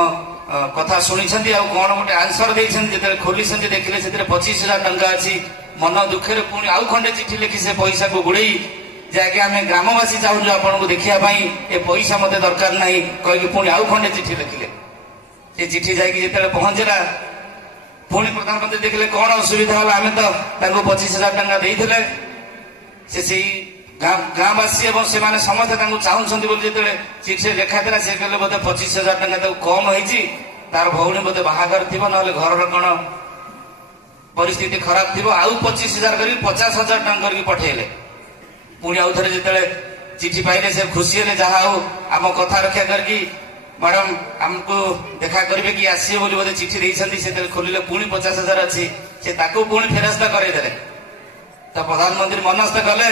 कथा शुणी कौन गोटे आंसर देते खोली देखिले से 25,000 टंका अच्छी मन दुखे पुणी आउ खंडे चिठी लिखी से पैसा को गुड़े जैक आम ग्रामवासी चाहूँ आपन को देखापी ए पैसा मत दरकार ना कहीं पुणी आउ खंडे चिठी लिखिले से चिठी जा पहुंचला पुणी प्रधानमंत्री देखले कौन असुविधा है आम तो 25,000 टंका देते से गाँववासी और से समस्त चाहूँ जो चिठी लेखा था से कहले बोधे 25,000 टंका कम होती तार भौणी बोधे बाहागर थी ना घर कौन परिस्थिति खराब थी आउ 25,000 कर 50,000 टंका करके पठेले पुणी आउ थे जो चिठी पाइले से खुशी है जहाँ हो आम कथा रक्षा करके मैडम आमको देखा करेंगे कि आसवे बोली बोधे चिठी देते खोलिले पुणी 50,000 अच्छी से पुणी फेरस्त करदे तो प्रधानमंत्री मनस्थ कले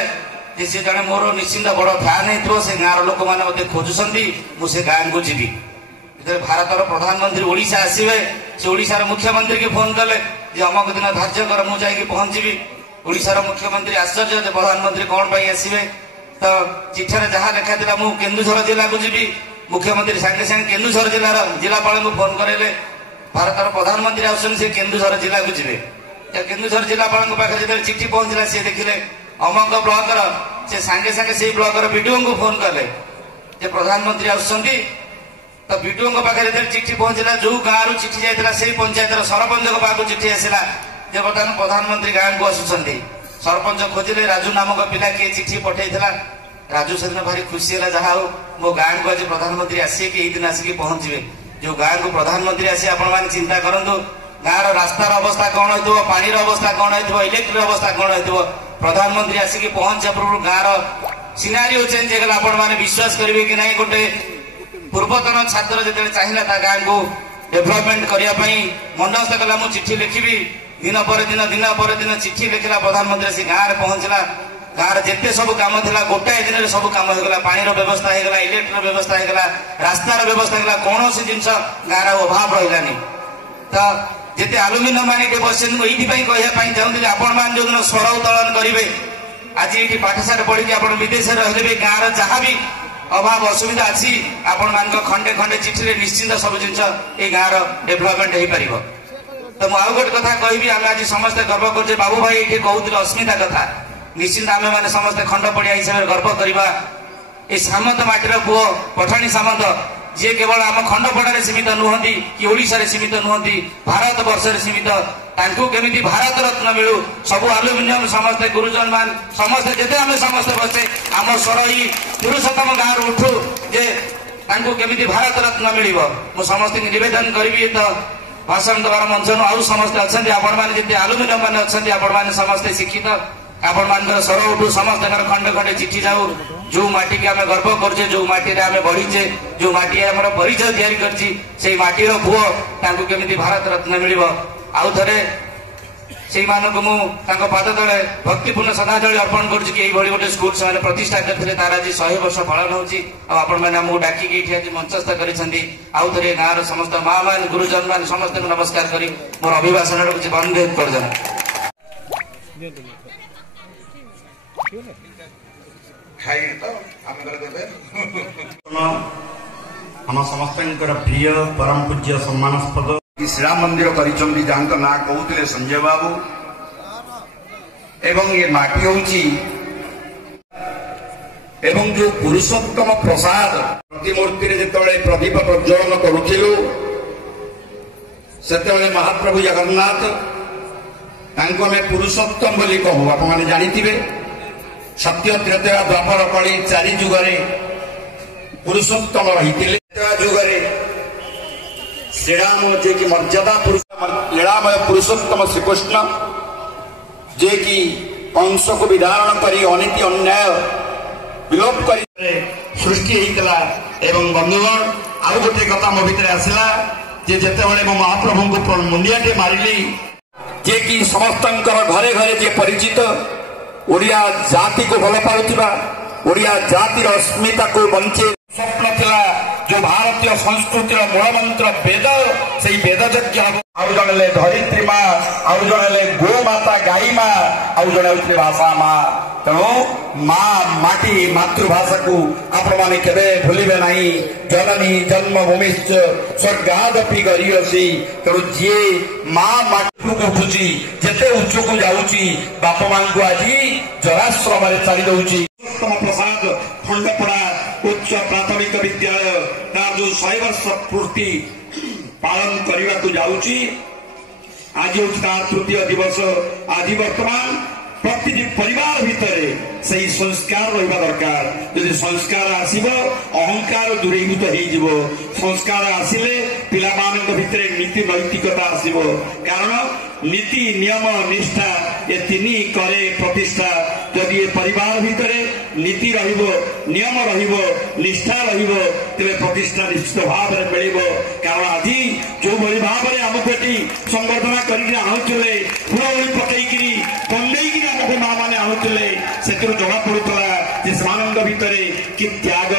सी जड़े मोर निश्चिंत बड़ फैन हो गाँव लोक मैंने खोजुंट मुझे गाँव को जीवी भारत प्रधानमंत्री ओडिशा आसवे से ओडिशार मुख्यमंत्री की फोन कले अमक दिन धार्य कर मुझे पहुंची ओडिशार मुख्यमंत्री आश्चर्य प्रधानमंत्री कौन पाई आसवे तो चिठा जहाँ लिखा था मुझे केन्दुझर जिला को जीवी मुख्यमंत्री सांगे सांगे केन्दुझर जिलार जिलापाल को फोन करे भारत प्रधानमंत्री आसे केन्दुझर जिला को जीवे केन्दुझर जिलापाल पाखे जो चिठी पहुंचला सी देखिले अमक ब्लॉकर से सांगे सांगे से ब्लॉकर वीडियो को फोन कले प्रधानमंत्री आसुंट तो वीडियो पाखे जो चिठी पहुंचला जो गाँव चिठी जाता से पंचायत सरपंच पाक चिठी आसला जे बर्तमान प्रधानमंत्री गाँव को आसुंट सरपंच खोजिले राजू नामक पिला किए चिठी पठे राजू से दिन भारी खुशी है जहाँ हो मो गाँव को आज प्रधानमंत्री आसिए कि दिन आसिक पहुंचे जो गाँव को प्रधानमंत्री आसी आपण मैंने चिंता करूँ गाँव रास्तार अवस्था कौन हो पानी अवस्था कौन हो इलेक्ट्रिक अवस्था कौन हो प्रधानमंत्री आसिक पहुंचा पूर्व गाँव सिनारिओ चेंज होगा आपण मैंने विश्वास करेंगे कि नहीं गोटे पूर्वतन छात्र जो चाहिए गाँव को डेभलपमेंट करने मनस्थ कला मुझे चिठी लिखी दिन पर दिन चिठी लिखला प्रधानमंत्री आसी गाँव में पहुंचला गाँव जिते सब कम था गोटाए दिन में सब कम होगा पानी व्यवस्था होगा इलेक्ट्रिक व्यवस्था होगा रास्तार व्यवस्था होगा कौन सी जिन गाँव अभाव रही तो जिते आलुमिनियम मैंने बस ये कहवाई चाहूँगी आपण मैंने जो दिन स्वर उत्तोलन करेंगे आज ये पाठशाला पढ़ी आप विदेश रही भी गाँव जहाँ भी अभाव असुविधा अच्छी आपण मान खंडे खंडे चिठी निश्चिंत सब जिन ये गाँव डेभलपमेंट हो पार तो मुझे गोटे कथा कहि आम आज समस्ते गर्व कर बाबू भाई ये कहते अस्मिता कथा निश्चिंत आम मैंने समस्ते खंड पड़िया हिसाब से गर्व करवा ये सामंत माटीर पुओ पठाणी सामंत जी केवल आम खंडपड़े सीमित नुहति कि ओडिशा सीमित नुहति भारत वर्ष सीमित केमी भारत रत्न मिलू सब आलुमिनियम समस्ते गुरुजन मान समस्ते जिते आम समस्ते बसे आम स्वर ही पुरुषोत्तम गाँव उठू जे केमी भारत रत्न मिल समस्त निवेदन करी तो भाषण देवार मंच आउ समस्ते अच्छा आपण मैंने जिते आलुमिनियम मैंने अच्छा आपण मैंने समस्ते शिक्षित आपण मान स्वर उठू समस्त खंडे खंडे चिठी जाऊ जो माटी की आम गर्व करछे जो माटी रे आम बढ़ीचे जो माटी आम परिचय तैयारी करछि से माटीर पुओ तांको केमिति भारत रत्न मिलिबो आउ थरे से मानक मु तांको पाद तले भक्तिपूर्ण श्रद्धांजलि अर्पण करछि कि एई भली गोटे स्कूल से प्रतिष्ठा करथिले तार आज 100 वर्ष पालन होछि आ आपण माने हमहु डाकी कि एठी आज मंचस्थ करिसंती आउ थरे गाँव समस्त माँ मान गुरुजन मान समस्त नमस्कार करी मोर अभिभाषण कुछ अनुरोध कर जना खाई तो आम देवे हम समस्त प्रिय परम पूज्य सम्मानस्पद श्रीराम मंदिर करिसंती जहाँ ना कहते संजय बाबू एवं ये माटी होची एवं जो पुरुषोत्तम प्रसाद प्रतिमूर्ति जिते प्रदीप प्रज्वलन करूँ से महाप्रभु जगन्नाथ तांको आम पुरुषोत्तम बोली कहू आप जानिथिबे सत्य त्रेतया द्वापर कली 4 जुगरे पुरुषोत्तम रही जुगरे श्रीराम जे की मर्यादा पुरुष लीलामय पुरुषोत्तम श्रीकृष्ण जे की कंस को विधारण करी अनीति अन्याय विलोप करी सृष्टि होता एवं बंधुगण आउ गोटे कथा मो भीतर आसला जे जेतेबेले मो महाप्रभु को मुंडियाटे मारिली जे की समस्त घरे घरे जे परिचित ओडिया जाति को भल पाउथिबा ओडिया जातिर अस्मिता को बंचे स्वप्न थिला जो भारतीय संस्कृति मूल मंत्र वेद से वेद यज्ञ आउ जन धरित्री माँ आउ जन गो माता गाई माँ आउ जन होती भाषा माँ तेणु माँ माटी मातृभाषा को आपण मैंने केबे भूलिबे नहीं जननी जन्मभूमि स्वर्गादपि गरियसी तेणु जी माँ माटी को उठुची जेते उच्च को जाऊची बाप माँ को आज जराश्रम छाड़ी दउची प्रसाद खंडपड़ा उच्च प्राथमिक विद्यालय तार जो 100 वर्ष पूर्ति पालन करने को जाऊँगी आज हूँ तार तृतीय दिवस आज बर्तमान प्रति परिवार भितर से संस्कार रहा दरकार यदि संस्कार आसब अहंकार दूरीभूत हो संस्कार आसिले पिला भितर नीति नैतिकता आसब कारण नीति नियम निष्ठा ये तीन करे प्रतिष्ठा जदि ये परिवार भितर नीति नियम निष्ठा तेरे प्रतिष्ठा निश्चित भाव में मिल कारण आज जो भाई भाव में आमको ये संवर्धना करुले हुड़हुड़ी पकईकि कंडेई आमको माँ मैंने आणुले से जना पड़ूला से भितर कि त्याग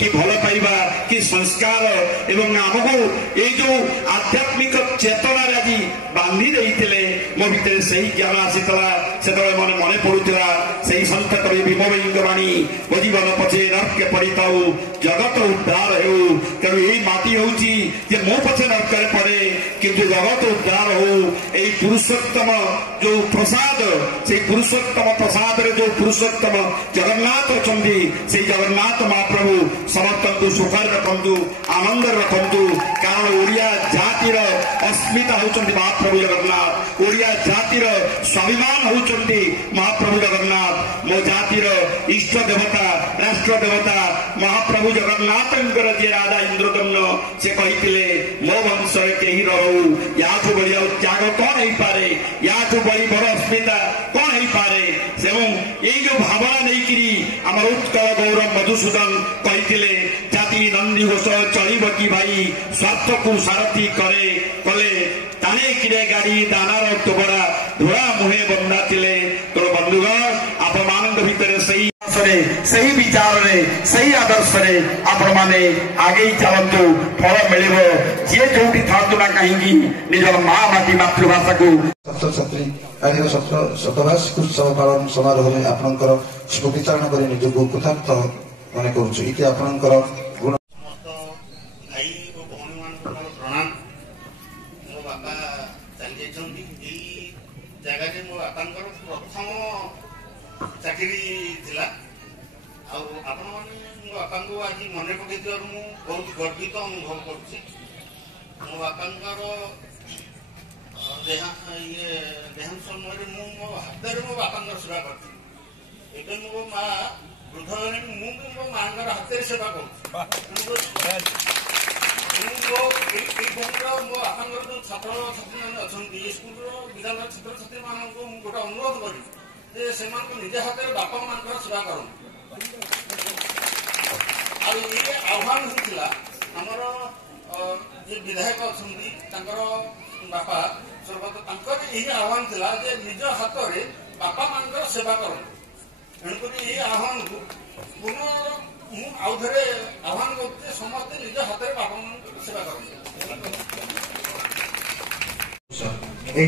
कि भल पाइबा कि संस्कार एवं आमको ये जो आध्यात्मिक चेतना आज बांधी देते मो भितर से ज्ञान आसीला से मन मन पड़ूला से सन्त कवि भीम वाणी मो जीवन पछे नरके पड़ता जगत उद्धार हो तेणु यही माटी हूँ मो पछे नरक पड़े किंतु जगत उद्धार हो यही पुरुषोत्तम जो प्रसाद से पुरुषोत्तम प्रसाद जो पुरुषोत्तम जगन्नाथ अच्छा से जगन्नाथ महाप्रभु समस्त सुखर रखु आनंद रखु कारण ओडिया जातिर अस्मिता होती महाप्रभु जगन्नाथ ओडिया जातिर स्वाभिमान होती महाप्रभु जगन्नाथ मो जातिर इष्ट देवता राष्ट्र देवता महाप्रभु जगन्नाथ जी राजा इंद्रदम्न से कहते मो वंश कहीं रहू या बढ़िया त्याग कौन हो पारे या बड़ी बड़ अस्मिता कौन हो पारे ये जो भावना नहीं आम उत्कल गौरव मधुसूदन कहते जाति नंदी घोष चल कि भाई स्वार्थ को सारथी करे कले ताने किरे गाड़ी दानार टोबड़ा धोड़ा मुहे बंदा थिले तोर बंधुगण आपण भितर सही विचार सही आदर्श आपण मैंने आगे चलतु फल मिल जी जो था ना कहीं निजर माँ माटी मातृभाषा को छात्र छात्री आज शतवार्षिक उत्सव पालन समारोह में आपणकर स्मृतिचारण कर निजक कृतार्थ मन कर आपणकर गुण भाई और भौणी मान प्रणाम मो बापा चली जगह मो बापा प्रथम चाकरी थिला आपण मैंने मो बापा को आज मन पकई बहुत गर्वित अनुभव कर मो बापा देहांत समय मो हाथ मो बापा सेवा कर मो माँ वृद्ध मुझे मो माँ हाथ सेवा कर मो बापा जो छात्र छात्री मैंने अच्छा स्कूल विद्यालय छात्र छात्री मान गोटे अनुरोध करी से निज हाथ में बापा माँ सेवा कर आह्वान होता आमर जे विधायक अच्छा बापा स्वर्गत यही आह्वान था निज हाथ में बापा माँ सेवा कर तेणुक आह्वान को पुनः आउे आह्वान कर समस्ते निज हाथ में बापा माँ सेवा कर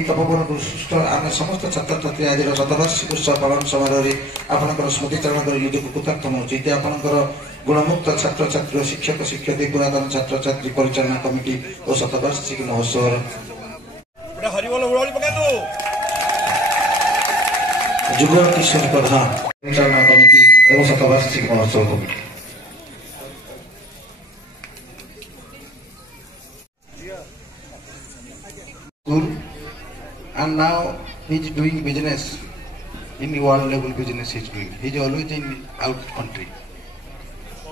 तपोवन पुरुष आम समस्त छात्र छात्री आज शतवार्षिक उत्सव पालन समारोह आपंकर स्मृतिचारण कर निजक कृतार्थ होती आपंकर गुणमुक्त छात्र छात्री शिक्षक शिक्षयित्री पुरातन छात्र छात्री परिचालना कमिटी और शतवार्षिक महोत्सव जुग किशोर प्रधान परिचालना कमिटी और शतवार्षिक महोत्सव committee and now he is doing business in world level business he is doing. He is always in out country.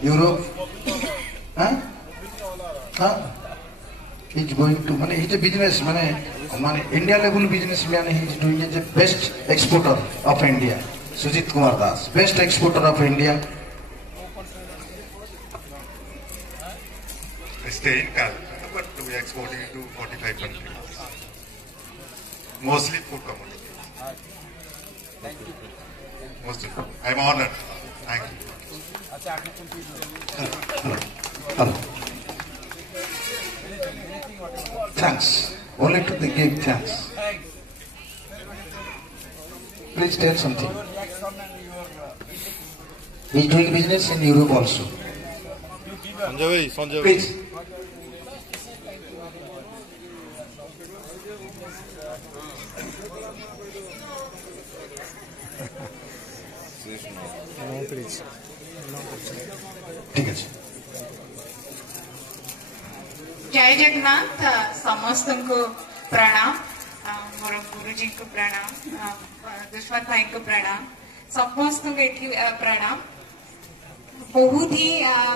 Europe, he is going to he is a business India level businessman. He is doing the best exporter of India. Sujit Kumar Das, best exporter of India. Stay in Calcutta, but we are exporting it to 45 countries. Mostly food commodities. Mostly. I am honored. Thank you. Hello. Thanks. Only to the give thanks. Please tell something. He is doing business in Europe also. Sanjay. Please. ठीक है। जय जगन्नाथ समस्त को प्रणाम। मोर गुरुजी को प्रणाम, दुष्मंत भाई को प्रणाम, समस्त को प्रणाम। बहुत ही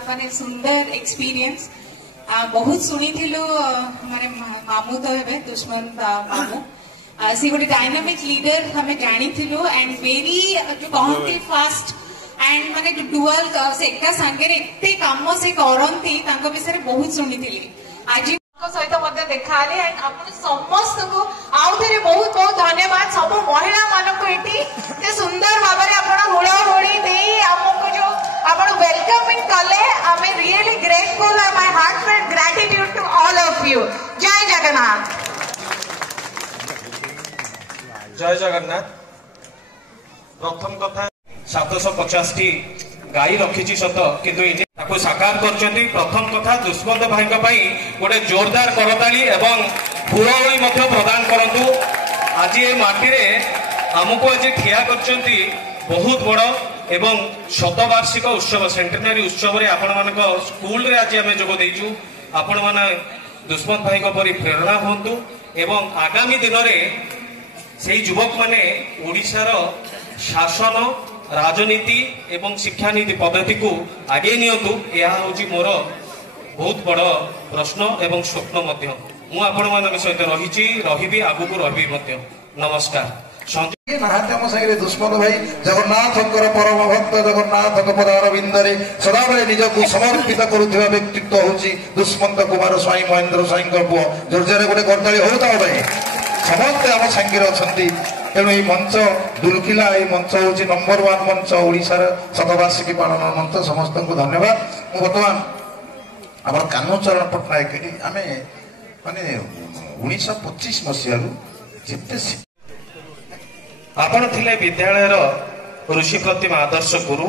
माने सुंदर एक्सपीरियंस, बहुत शुणी थिलु माने मामू तो हे दुष्मंत मामू सी गोटे डायनामिक लीडर हमें जानी थिलु एंड वेरी कहती फास्ट एंड माने डुअल से एका संगे एते काम से करंती तांको विषय बहुत शुणी थिली। आज सहित देखा एंड आपण समस्त को आउ थे बहुत बहुत धन्यवाद सब महिला मानक ये सुंदर भाव में आप हुड़ाहुड़ी दे आमको जो आप वेलकमिंग कले I'm really grateful and my heartfelt gratitude to all of you. जय जगन्नाथ। जय जगन्नाथ। प्रथम कथा 750 गाई रखी सत किंतु साकार करछंती। प्रथम कथा दुष्मंत भाई गोटे जोरदार करताली एवं फुलवली प्रदान करंतु। आज ये माटी रे आमको आज ठिया करछंती बहुत बड़ एवं शतवार्षिक उत्सव सेंटेनरी उत्सव रे आपण मानक स्कूल रे आज आमे जोग देइचु। आपण माने दुष्मंत भाई को परि प्रेरणा होंतु एवं आगामी दिन रे सेही युवक माने ओडिसा रो शासन राजनीति एवं शिक्षा नीति पद्धति को आगे नियंतु। यह हूँ मोर बहुत बड़ प्रश्न एवं स्वप्न मुझे सहित रही आगु रही। नमस्कार। दुष्मंत भाई जगन्नाथ परम भक्त जगन्नाथ पदारविंदे सदाबले निजक समर्पित करुवा व्यक्तित्व हूँ दुष्मंत कुमार स्वाई महेंद्र स्वाई पुओ। जोरजारे गोटे करताली होता समस्ते आम सांगे अच्छा। तेणु ये मंच दुलकिला ये मंच हूँ नंबर 1 मंच ओडिशार शतवार्षिकी पालन मंच। समस्त को धन्यवाद। बर्तमान आम कान्हचरण पट्टनायक आम माने 1925 मसीह आपण थिले विद्यालय ऋषि प्रतिमा आदर्श गुरु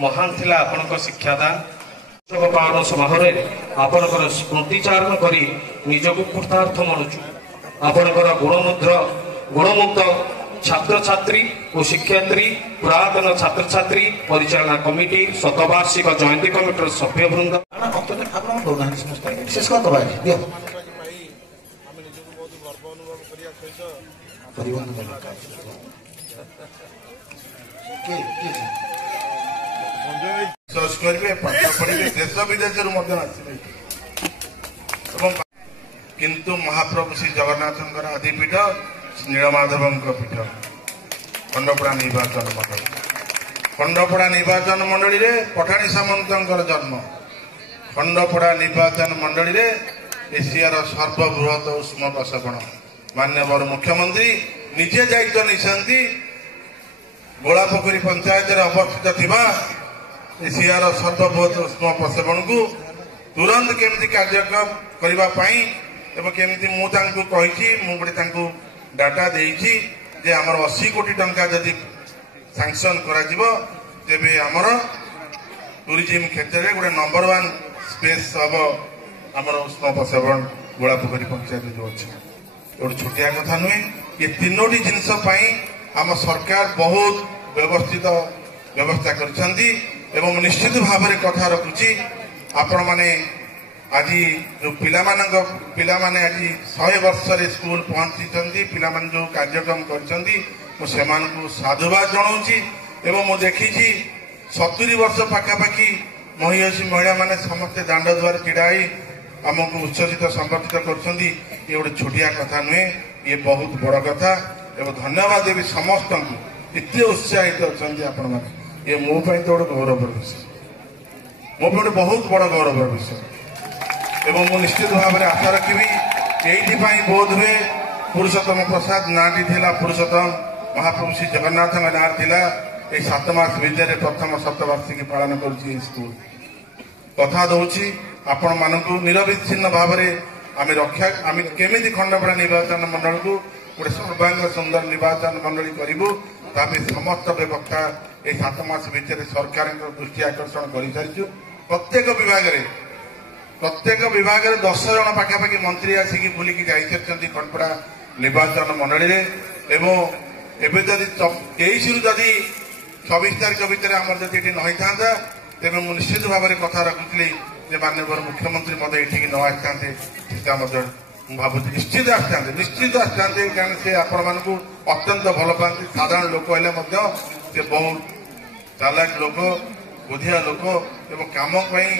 महान थिला आपनक शिक्षादान पालन समारोह आपनकर स्मृतिचारण करी निजक कृतार्थ मनुचु। आपनकर गुणमुग्ध छात्र छात्री और शिक्षयित्री पुरातन छात्र छात्री परिचालना कमिटी शतवार्षिक जयंती कमिटर सभ्य वृंद देश विदेश किंतु महाप्रभु श्री जगन्नाथ आदिपीठ नीलमाधव पीठ खंडपड़ा निर्वाचन मंडली। खंडपड़ा निर्वाचन मंडली रे पठाणी सामंत जन्म। खंडपड़ा निर्वाचन मंडली रे एशियार सर्वबृहत उष्म प्रसवण माननीय मुख्यमंत्री निजे दायित्व नहीं गोलापोखरी पंचायत अवस्थित थिबा एशियार सर्वबृहत उष्म प्रसवण को तुरंत केमती कार्यक्रम करबा पई एवं केमती मु तांकु कहिछि मु गोटे तांकु डाटा देइछि जे हमर 80 कोटी टंका जदि सैंक्शन करा जिवो तेबे हमर टूरिज्म क्षेत्र रे गोटे नंबर 1 स्पेस हबो हमर उष्म प्रसवण गोलापोखरी पंचायत जो अछि। गोटे छोटिया कथा नुहे ये तीनोटी जिनस पई हम सरकार बहुत व्यवस्थित व्यवस्था करछंती एवं निश्चित भाव में कथा रखुची आपण माने आज जो पिला माने आज 100 वर्ष रे स्कूल पहुंची पिला माने जो कार्यक्रम करछंती मु सेमान को साधुवाद जणाउची एवं मु देखी 70 वर्ष पाखापाखि महिला माने समस्त दांड द्वार छिड़ाई आमको उत्सर्जित संवर्धित करछंती। ये गोटे छोटिया कथा नुहे ये बहुत बड़ कथा एवं धन्यवाद देवी समस्त को इतने उत्साहित अच्छा आपण माने ये मो तो गोटे गौरवर विषय मो बहुत बड़ गौरवर विषय एवं मु निश्चित भाव में आशा रखी ये बोध हुए पुरुषोत्तम प्रसाद नाटी थिला पुरुषोत्तम महाप्रभु श्री जगन्नाथ ना थिला 7 मास भितर प्रथम शतवार्षिकी पालन करुची स्कूल कथा दौची आपण मानक निरविच्छिन्न भाव में आम रक्षा आम केमी खंडपड़ा निर्वाचन मंडल को गोटे सर्वांग सुंदर निर्वाचन मंडली करूँ ताकि समस्त व्यवस्था ये 7 मास भितर सरकार दृष्टि आकर्षण कर सारी प्रत्येक विभाग 10 जन पाखापाखि मंत्री आसिक बुलिकी जाइछंती खंडपड़ा निर्वाचन मंडली रे एवं एबे जदि 23 रु जदि 26 तारीख भितर आमर जदि एठी नई थांता तेबे मु निश्चित भाव में कथा रखुथली जे माननीय मुख्यमंत्री मते एठी न आइथांते ମୁଁ ଭାବୁଛି ନିଶ୍ଚିତ ଆସିଥାନ୍ତେ କାରଣ ସେ ଆପଣମାନଙ୍କୁ ଅତ୍ୟନ୍ତ ଭଲ ପାଆନ୍ତି। ସାଧାରଣ ଲୋକ ହେଲେ ମଧ୍ୟ ସେ ବହୁତ ଚାଲାକ ଲୋକ, ବୁଦ୍ଧିଆ ଲୋକ ଏବଂ କାମ ପାଇଁ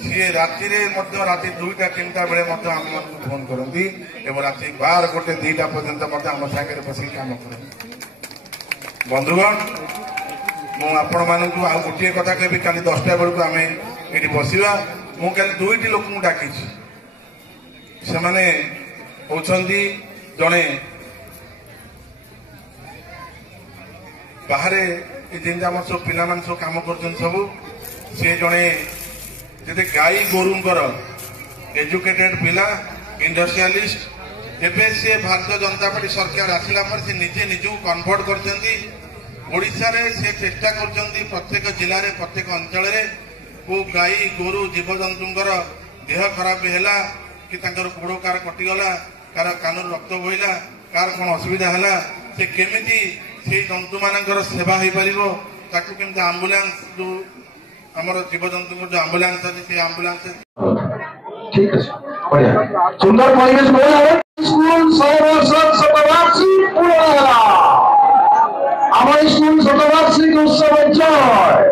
ସିଏ ରାତିରେ ମଧ୍ୟ ରାତି 2ଟା 3ଟା ବେଳେ ମଧ୍ୟ ଆମମାନଙ୍କୁ ଫୋନ କରନ୍ତି ଏବଂ ରାତି 12, 1, 2ଟା ପର୍ଯ୍ୟନ୍ତ ମଧ୍ୟ ଆମ ସାଙ୍ଗରେ ବସିକି କାମ କରନ୍ତି। ବନ୍ଧୁଗଣ, ମୁଁ ଆପଣମାନଙ୍କୁ ଆଉ ଗୋଟିଏ କଥା କହିବି, କାଲି 10ଟା ବେଳକୁ ଆମେ ଏଠି ବସିବା। ମୁଁ କାଲି 2ଟି ଲୋକଙ୍କୁ ଡାକିଛି। ସେମାନେ ହେଉଛନ୍ତି ଜଣେ ବାହାରେ ଯେମିତି ଆମର ସବୁ ପିଲାମାନେ ସବୁ କାମ କରୁଛନ୍ତି ସବୁ, ସେ ଜଣେ ଯେତେ ଗାଈ ଗୋରୁଙ୍କର ଏଜୁକେଟେଡ୍ ପିଲା, ଇଣ୍ଡଷ୍ଟ୍ରିଆଲିଷ୍ଟ। ଏବେ ସେ ଭାରତୀୟ ଜନତା ପାର୍ଟି ସରକାର ଆସିଲା ପରେ ସେ ନିଜେ ନିଜକୁ କନଭର୍ଟ କରିଛନ୍ତି। ଓଡ଼ିଶାରେ ସେ ଚେଷ୍ଟା କରୁଛନ୍ତି ପ୍ରତ୍ୟେକ ଜିଲ୍ଲାରେ ପ୍ରତ୍ୟେକ ଅଞ୍ଚଳରେ କୋଉ ଗାଈ ଗୋରୁ ଜୀବଜନ୍ତୁଙ୍କର ଦେହ ଖରାପ ହେଲା କି ତାଙ୍କର ଗୋଡ଼ କାହାର କଟିଗଲା, କାହାର କାନରୁ ରକ୍ତ ବୋହିଲା, କାହାର କ'ଣ ଅସୁବିଧା ହେଲା, ସେ କେମିତି ସେଇ ଜନ୍ତୁମାନଙ୍କର ସେବା ହେଇପାରିବ, ତାକୁ କେମିତି ଆମ୍ବୁଲାନ୍ସ ଯୋଉ ଆମର ଜୀବଜନ୍ତୁଙ୍କର ଯୋଉ ଆମ୍ବୁଲାନ୍ସ ଅଛି ସେ ଆମ୍ବୁଲାନ୍ସ ठीक है बढ़िया सुंदर परिवेश बोला स्कूल 100 वर्ष शतवार्षिक पूर्ण होला। আমার স্কুল শতবার্ষিক উৎসবের জয়।